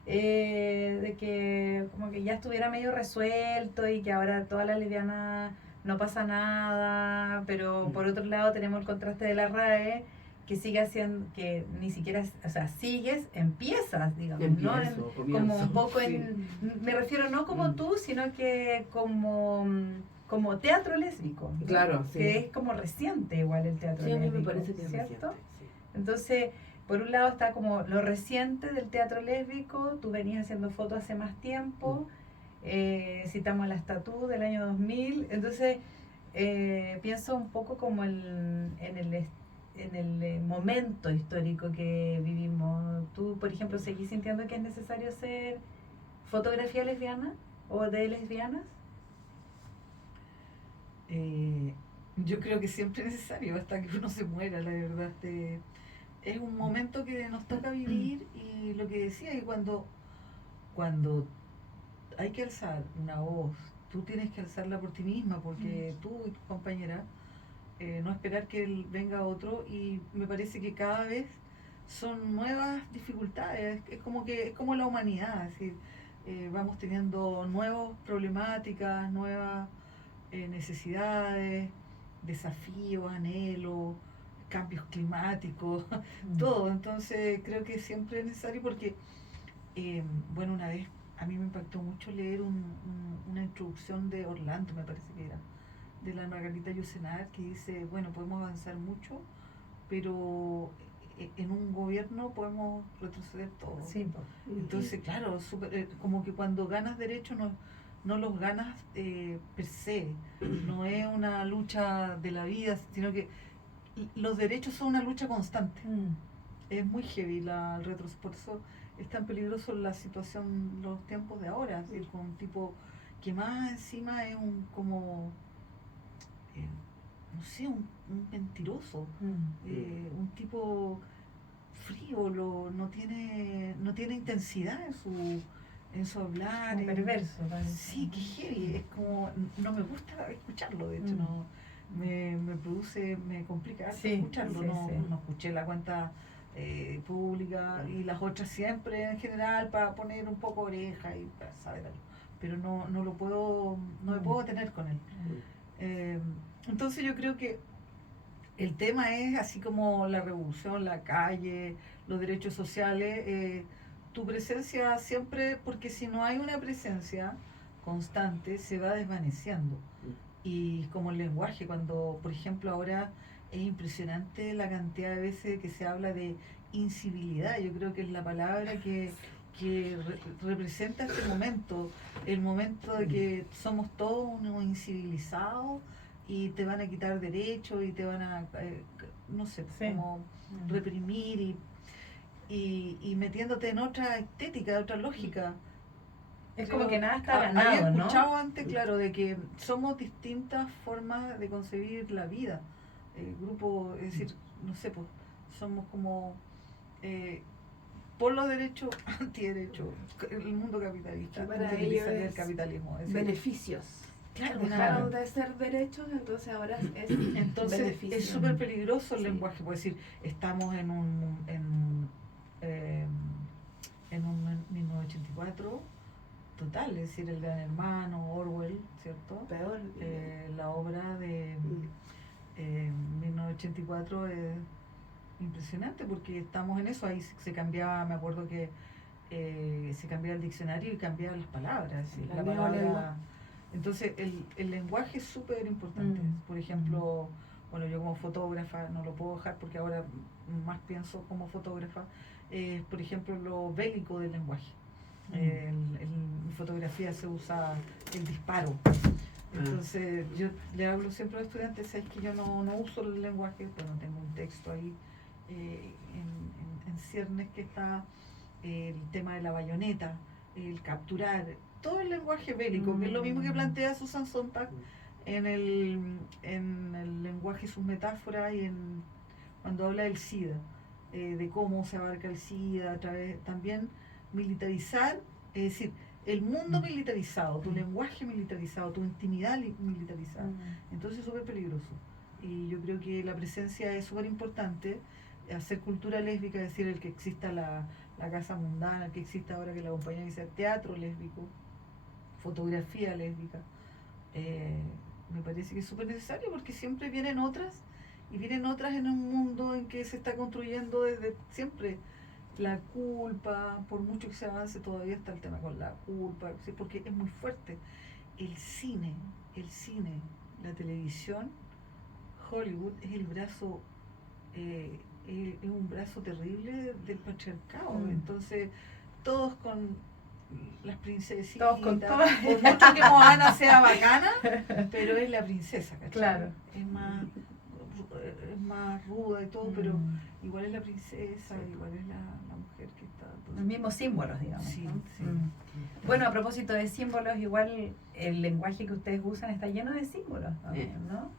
de que como que ya estuviera medio resuelto y que ahora todas las lesbianas no pasa nada, pero por otro lado tenemos el contraste de la RAE, que sigue haciendo, que ni siquiera, o sea, empiezas, digamos, Comienzo, como un poco sí. me refiero no como tú, sino que como teatro lésbico, ¿no? Claro, sí. Que es como reciente igual el teatro Sí, a lésbico. mí me parece que es ¿cierto? reciente. Sí. Entonces, por un lado está como lo reciente del teatro lésbico, tú venías haciendo fotos hace más tiempo, citamos la Estatú del año 2000, entonces pienso un poco como en el momento histórico que vivimos. ¿Tú, por ejemplo, seguís sintiendo que es necesario hacer fotografía lesbiana o de lesbianas? Yo creo que siempre es necesario hasta que uno se muera, la verdad. Es un momento que nos toca vivir y lo que decía, y cuando hay que alzar una voz, tú tienes que alzarla por ti misma, porque tú y tu compañera, no esperar que venga otro, y me parece que cada vez son nuevas dificultades, es como la humanidad, es decir, vamos teniendo nuevas problemáticas, nuevas necesidades, desafíos, anhelos, cambios climáticos, todo. Entonces creo que siempre es necesario porque, bueno, una vez a mí me impactó mucho leer una introducción de Orlando, me parece que era, de la Margarita Yourcenar, que dice, bueno, podemos avanzar mucho, pero en un gobierno podemos retroceder todo. Sí, entonces, claro, como que cuando ganas derechos no los ganas per se, no es una lucha de la vida, sino que los derechos son una lucha constante. Es muy heavy el retroceso, por eso es tan peligroso la situación, los tiempos de ahora, es decir, con un tipo que más encima es no sé, un mentiroso, un tipo frívolo, no tiene intensidad en su hablar. Como perverso, parece. Sí, que heavy, es como, no me gusta escucharlo, de hecho, no me produce, me complica escucharlo, no escuché la cuenta pública y las otras siempre en general para poner un poco oreja y para saber algo, pero no me puedo tener con él. Entonces yo creo que el tema es así como la revolución, la calle, los derechos sociales, tu presencia siempre, porque si no hay una presencia constante, se va desvaneciendo. Y como el lenguaje, cuando, por ejemplo, ahora es impresionante la cantidad de veces que se habla de incivilidad, yo creo que es la palabra que representa este momento, el momento de que somos todos unos incivilizados y te van a quitar derechos y te van a, no sé, como reprimir y metiéndote en otra estética, otra lógica. Es como que nada está Había ganado, ¿no? escuchado antes, claro, de que somos distintas formas de concebir la vida. Grupo, es decir, no sé, pues somos como por los derechos, antiderechos, el mundo capitalista, Para utilizar ellos el capitalismo. Es decir, beneficios. claro, Dejaron de ser derechos, entonces ahora es entonces beneficio. es súper peligroso el Sí. lenguaje, puede decir, estamos en un 1984 total, es decir, el Gran Hermano, Orwell, ¿cierto? Peor. La obra de 1984 es impresionante porque estamos en eso, ahí se cambiaba, me acuerdo que se cambiaba el diccionario y cambiaban las palabras, ¿sí? La palabra, neolengua. entonces el lenguaje es súper importante. Por ejemplo, bueno, yo como fotógrafa no lo puedo dejar porque ahora más pienso como fotógrafa, por ejemplo, lo bélico del lenguaje. En mi fotografía se usa el disparo. Entonces yo le hablo siempre a los estudiantes, sabes que yo no uso el lenguaje, bueno, tengo un texto ahí en ciernes que está el tema de la bayoneta, el capturar, todo el lenguaje bélico, que es lo mismo que plantea Susan Sontag en el lenguaje y sus metáforas y cuando habla del SIDA, de cómo se abarca el SIDA a través también militarizar, es decir, el mundo militarizado, tu lenguaje militarizado, tu intimidad militarizada. Entonces es súper peligroso. Y yo creo que la presencia es súper importante, hacer cultura lésbica, es decir, el que exista la casa mundana, el que exista ahora que la compañía dice teatro lésbico, fotografía lésbica, me parece que es súper necesario porque siempre vienen otras, y vienen otras en un mundo en que se está construyendo desde siempre. La culpa, por mucho que se avance, todavía está el tema con la culpa, ¿sí? Porque es muy fuerte. El cine, la televisión, Hollywood es el brazo, es un brazo terrible del patriarcado. Entonces, todos con las princesitas, Todos con todo. por mucho que Moana sea bacana, pero es la princesa, ¿cachai? Claro. Es más ruda y todo, pero igual es la princesa, igual es la mujer que está. Entonces, Los mismos símbolos, digamos. sí, ¿no? sí. Bueno, a propósito de símbolos, igual el lenguaje que ustedes usan está lleno de símbolos también, ¿no?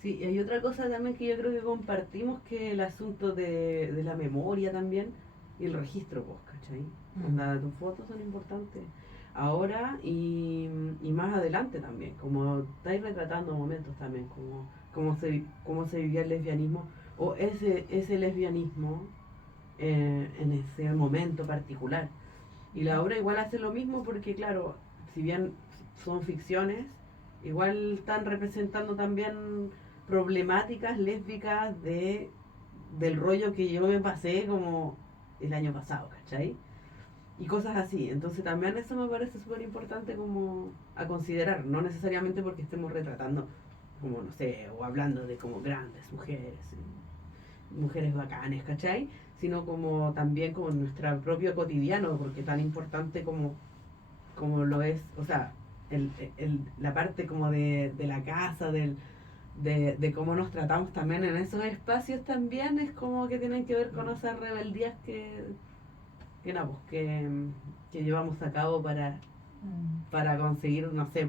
Sí, y hay otra cosa también que yo creo que compartimos, que el asunto de la memoria también y el registro, pues, ¿cachai? Onda, tus fotos son importantes ahora y más adelante también, como estáis retratando momentos también, cómo se vivía el lesbianismo o ese lesbianismo en ese momento particular. Y la obra igual hace lo mismo porque, claro, si bien son ficciones, igual están representando también problemáticas lésbicas del rollo que yo me pasé como el año pasado, ¿cachai? Y cosas así. Entonces también eso me parece súper importante como a considerar, no necesariamente porque estemos retratando como, no sé, o hablando de como grandes mujeres bacanes, ¿cachai? Sino como también como nuestro propio cotidiano, porque tan importante como lo es, o sea, la parte como de la casa, de cómo nos tratamos también en esos espacios también es como que tienen que ver con esas rebeldías que llevamos a cabo para conseguir, no sé,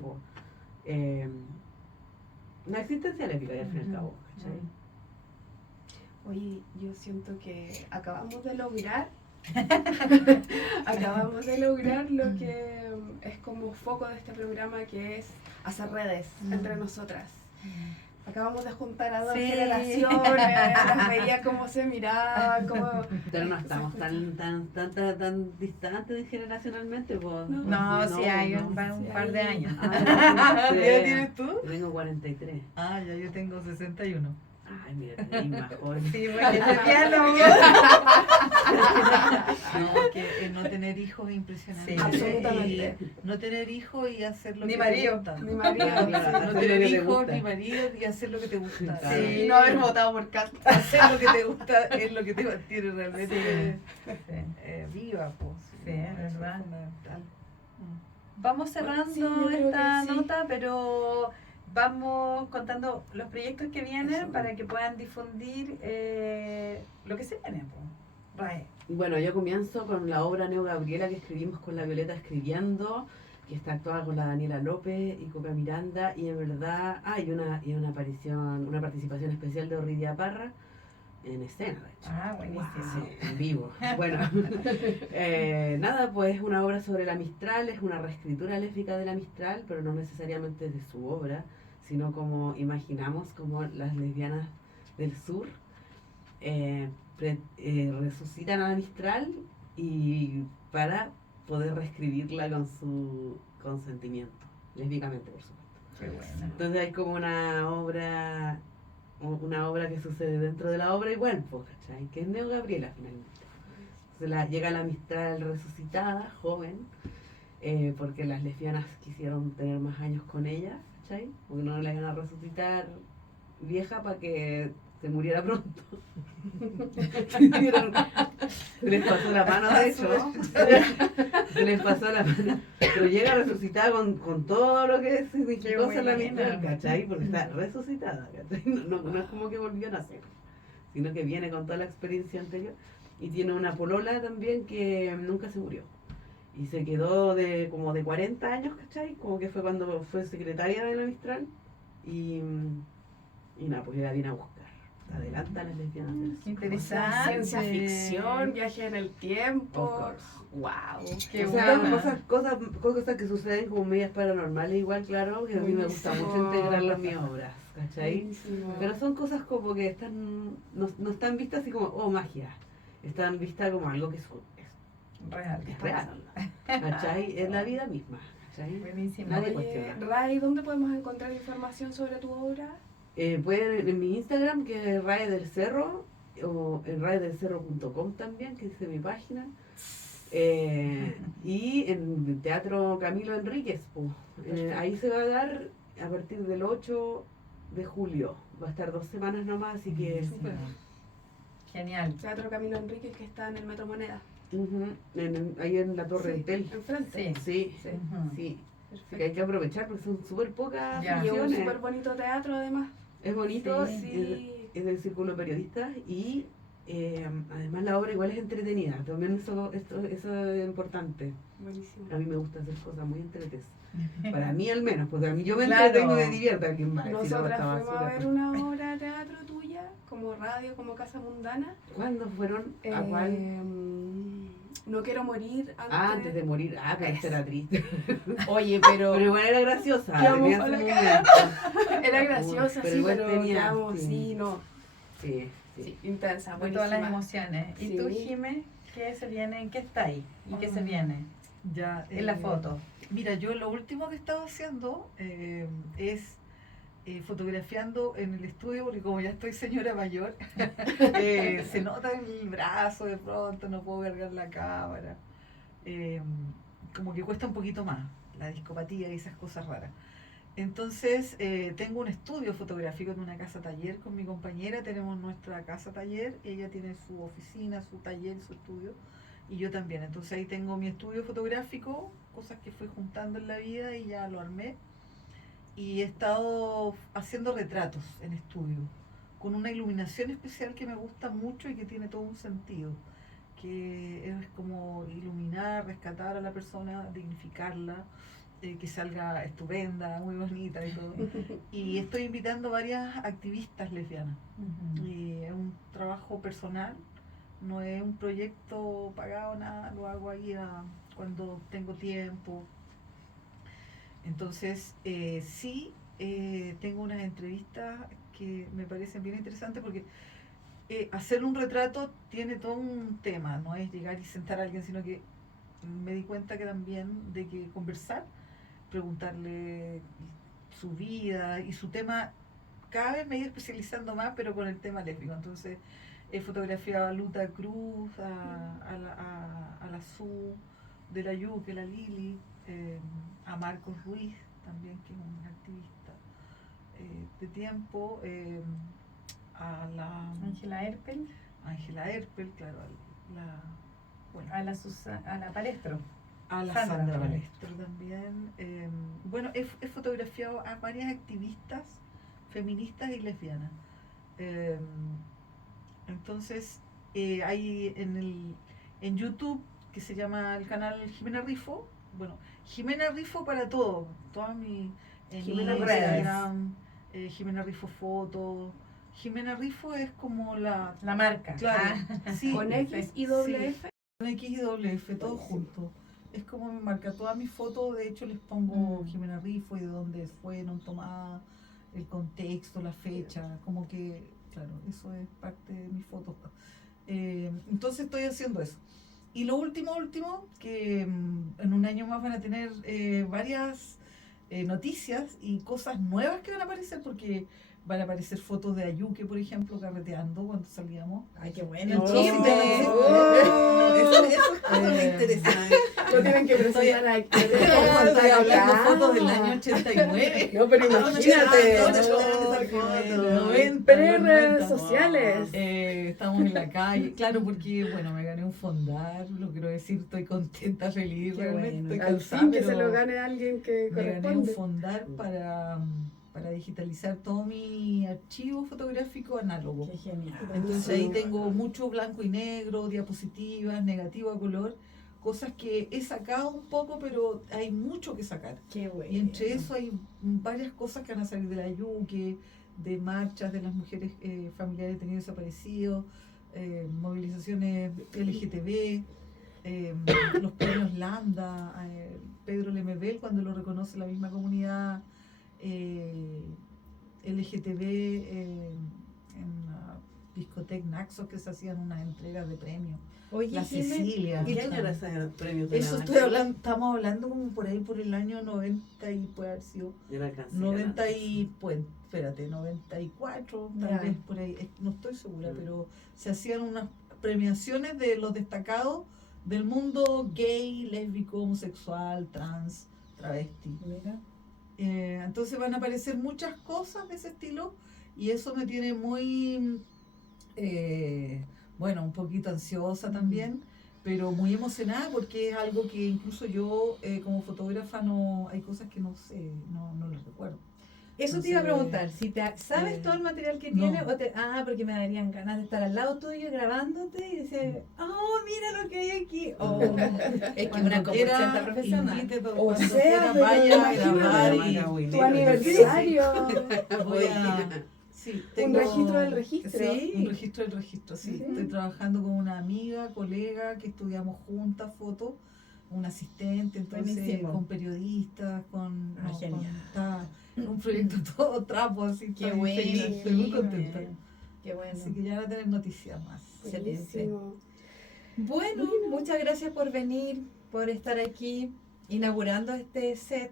una existencia lésbica al fin y al cabo, ¿cachai? Oye, yo siento que acabamos de lograr lo que es como foco de este programa, que es hacer redes entre nosotras. Acabamos de juntar a dos generaciones, las veía cómo se miraban, pero no estamos tan distantes generacionalmente, pues. No, sí hay un par de años. ¿Qué edad tienes tú? Yo tengo 43. Ah, ya yo tengo 61. Ay, mira, tenéis más joven. Sí, porque es lesbiano. No, que el no tener hijos es impresionante. Sí. Absolutamente. Y no tener hijos y hacer lo Ni que marido. te gusta. Ni marido. Claro, No hacer lo tener que te hijos gusta. ni marido y hacer lo que te gusta. Claro. Sí. Y no haber votado por Cast. Hacer lo que te gusta es lo que te mantiene realmente Sí. viva, pues. Sí, es verdad. fundamental. Vamos cerrando Sí, yo creo esta que sí. nota, pero vamos contando los proyectos que vienen Eso. para que puedan difundir lo que se viene. Po. Rae. Bueno, yo comienzo con la obra Neo Gabriela que escribimos con la Violeta Escribiendo, que está actuada con la Daniela López y Coca Miranda, y en verdad hay una aparición, una participación especial de Orridia Parra en escena, de hecho. Ah, buenísimo. Sí, en vivo. Bueno, nada, pues es una obra sobre la Mistral, es una reescritura lésbica de la Mistral, pero no necesariamente de su obra, sino como imaginamos como las lesbianas del sur resucitan a la Mistral y para poder reescribirla con su consentimiento, lésbicamente por supuesto. Qué bueno. Entonces hay como una obra que sucede dentro de la obra igual, pues, ¿cachai? Que es Neo Gabriela finalmente. Entonces llega la Mistral resucitada, joven, porque las lesbianas quisieron tener más años con ella, ¿cachai? Porque no la iban a resucitar vieja para que se muriera pronto. Se les pasó la mano, de hecho. Se les pasó la mano. Pero llega resucitada con todo lo que significó ser la Mistral, ¿cachai? Porque está resucitada, ¿cachai? No es como que volvió a nacer, sino que viene con toda la experiencia anterior. Y tiene una polola también que nunca se murió. Y se quedó como de 40 años, ¿cachai? Como que fue cuando fue secretaria de la Mistral. Y nada, pues la viene a buscar. Adelanta a las lesbianas del sur. Qué interesante. Ciencia ficción, viaje en el tiempo. Of course. Wow. Qué O sea, buena. cosas que suceden como medias paranormales, igual, claro, que a mí me gusta mucho integrarlas en mis obras, ¿cachai? Pero son cosas como que no están vistas así como, oh, magia. Están vistas como algo que es Real. real, ¿cachai? Es la vida misma, ¿cachai? Buenísimo. Nadie Oye, cuestiona. Ray, ¿dónde podemos encontrar información sobre tu obra? Pueden en mi Instagram, que es Rae del Cerro, o en raedelcerro.com también, que es mi página. Y en Teatro Camilo Enríquez, ahí se va a dar a partir del 8 de julio. Va a estar 2 semanas nomás, así que Súper. Genial. Teatro Camilo Enríquez, que está en el Metro Moneda. ahí en la Torre del Tel. Enfrente. Sí, Sí. Ujú. sí. Así que hay Perfecto. que aprovechar porque son súper pocas Ya. Y es un funciones. súper bonito teatro, además. Es bonito, Sí. es del Círculo Periodista y además la obra igual es entretenida. También eso es importante. Buenísimo. A mí me gusta hacer cosas muy entretenidas. Para mí al menos, porque a mí yo me Claro. entretengo y me divierto. Alguien va a decir, "Oh, Nosotras esta fuimos a basura", ver una obra de teatro tuya, como radio, como Casa Mundana. ¿Cuándo fueron? ¿A cuál? No quiero morir antes. Antes de morir. Ah, pero esta era triste. Oye, pero Pero igual era graciosa. Quedamos tenía con su la momento. era graciosa, Pero sí, igual pero tenía, quedamos, sí. sí, no. Sí, sí. Sí, intensa, De todas las buenísima. emociones. ¿Y Sí. tú, Jimé? ¿Qué se viene? ¿En qué está ahí? ¿Y qué se viene? Ya, En la foto. Mira, yo lo último que he estado haciendo es fotografiando en el estudio, porque como ya estoy señora mayor, se nota en el brazo de pronto, no puedo cargar la cámara. Como que cuesta un poquito más, la discopatía y esas cosas raras. Entonces, tengo un estudio fotográfico en una casa taller con mi compañera, tenemos nuestra casa taller, ella tiene su oficina, su taller, su estudio, y yo también. Entonces ahí tengo mi estudio fotográfico, cosas que fui juntando en la vida y ya lo armé. Y he estado haciendo retratos en estudio, con una iluminación especial que me gusta mucho y que tiene todo un sentido, que es como iluminar, rescatar a la persona, dignificarla, que salga estupenda, muy bonita y todo. Y estoy invitando varias activistas lesbianas. Y es un trabajo personal, no es un proyecto pagado, nada, lo hago ahí cuando tengo tiempo. Entonces, sí, tengo unas entrevistas que me parecen bien interesantes porque hacer un retrato tiene todo un tema, no es llegar y sentar a alguien, sino que me di cuenta que también de que conversar, preguntarle su vida y su tema cada vez me he ido especializando más, pero con el tema lésbico. Entonces he fotografiado a Luta Cruz, a la Su, de la Yuque, la Lili, a Marcos Ruiz también, que es un activista de tiempo, a la Ángela Erpel, Ángela Erpel, claro, bueno, a la Palestro. a la Sandra Sandra Palestro. Palestro también. Bueno, he fotografiado a varias activistas feministas y lesbianas. Entonces, hay en YouTube, que se llama el canal Jimena Rifo, bueno, Jimena Rifo para todo, toda mi en Jimena Instagram, Jimena Rifo Foto. Jimena Rifo es como la marca. claro, sí, Con X y doble sí. F. Con X y doble F, todo Buenísimo. junto. Es como me marca todas mis fotos, de hecho les pongo Mm. Jimena Rifo y de dónde fueron tomadas, el contexto, la fecha, como que, claro, eso es parte de mis fotos. Entonces estoy haciendo eso. Y lo último, que en un año más van a tener varias noticias y cosas nuevas que van a aparecer, porque van a aparecer fotos de Ayuque, por ejemplo, carreteando cuando salíamos. Ay, qué bueno. El chisme. Eso es todo me interesa. Lo tienen que presentar aquí. Estoy hablando fotos del año 89. No, pero imagínate. ¿Dónde no, ponen esas qué fotos? bueno. 90, Pre-redes 90. sociales. Estamos en la calle, claro, porque bueno, me gané un fondar, lo quiero decir, estoy contenta, feliz, Qué realmente bueno. estoy Al cansada, fin que se pero lo gane alguien que me gané un corresponde. fondar para digitalizar todo mi archivo fotográfico análogo. Qué genial. Entonces Sí. ahí tengo mucho blanco y negro, diapositivas, negativo a color, cosas que he sacado un poco, pero hay mucho que sacar. Qué bueno. Y entre eso hay varias cosas que van a salir de la Yuque, de marchas de las mujeres familiares detenidos desaparecidos, movilizaciones LGTB, los premios Lambda, Pedro Lemebel cuando lo reconoce la misma comunidad LGTB en la discoteca Naxos, que se hacían unas entregas de premios. Oye, La Jimé, Sicilia. ¿Y qué año era ese premio de Eso la estoy hablando, estamos hablando como por ahí por el año 90 y puede haber sido Yo no alcancé a 90 ganar. y, pues, espérate, 94, tal Ya. vez por ahí, no estoy segura, Mm. pero se hacían unas premiaciones de los destacados del mundo gay, lésbico, homosexual, trans, travesti. Mira. Entonces van a aparecer muchas cosas de ese estilo y eso me tiene muy, bueno, un poquito ansiosa también, pero muy emocionada porque es algo que incluso yo como fotógrafa no, hay cosas que no sé, no las recuerdo. Eso te iba a Entonces, preguntar, si ¿sabes todo el material que no. tiene? Porque me darían ganas de estar al lado tuyo grabándote y decir, oh, mira lo que hay aquí. Oh, es que una conversación profesional. O sea, pero vaya a imagínate, grabar Tu aniversario. voy a... Sí, Un tengo registro del registro. Sí. un registro del registro, sí. Sí. Estoy trabajando con una amiga, colega, que estudiamos juntas foto, un asistente, entonces Buenísimo. con periodistas, con... Genial. Está un proyecto todo trapo, así Qué estoy bueno. feliz, estoy muy contenta. Qué bueno. Así que ya van a tener noticias más. Buenísimo. Bueno, muchas gracias por venir, por estar aquí inaugurando este set.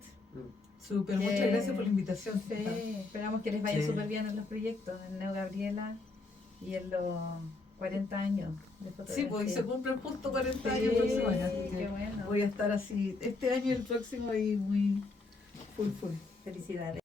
Súper, Que- muchas gracias por la invitación. Sí, esperamos que les vaya Sí. súper bien en los proyectos, en Neo Gabriela y en los 40 años de fotografía. Sí, pues y se cumplen justo 40 Sí, años el próximo año, así que qué bueno. voy a estar así este año y el próximo y muy full. Felicidades.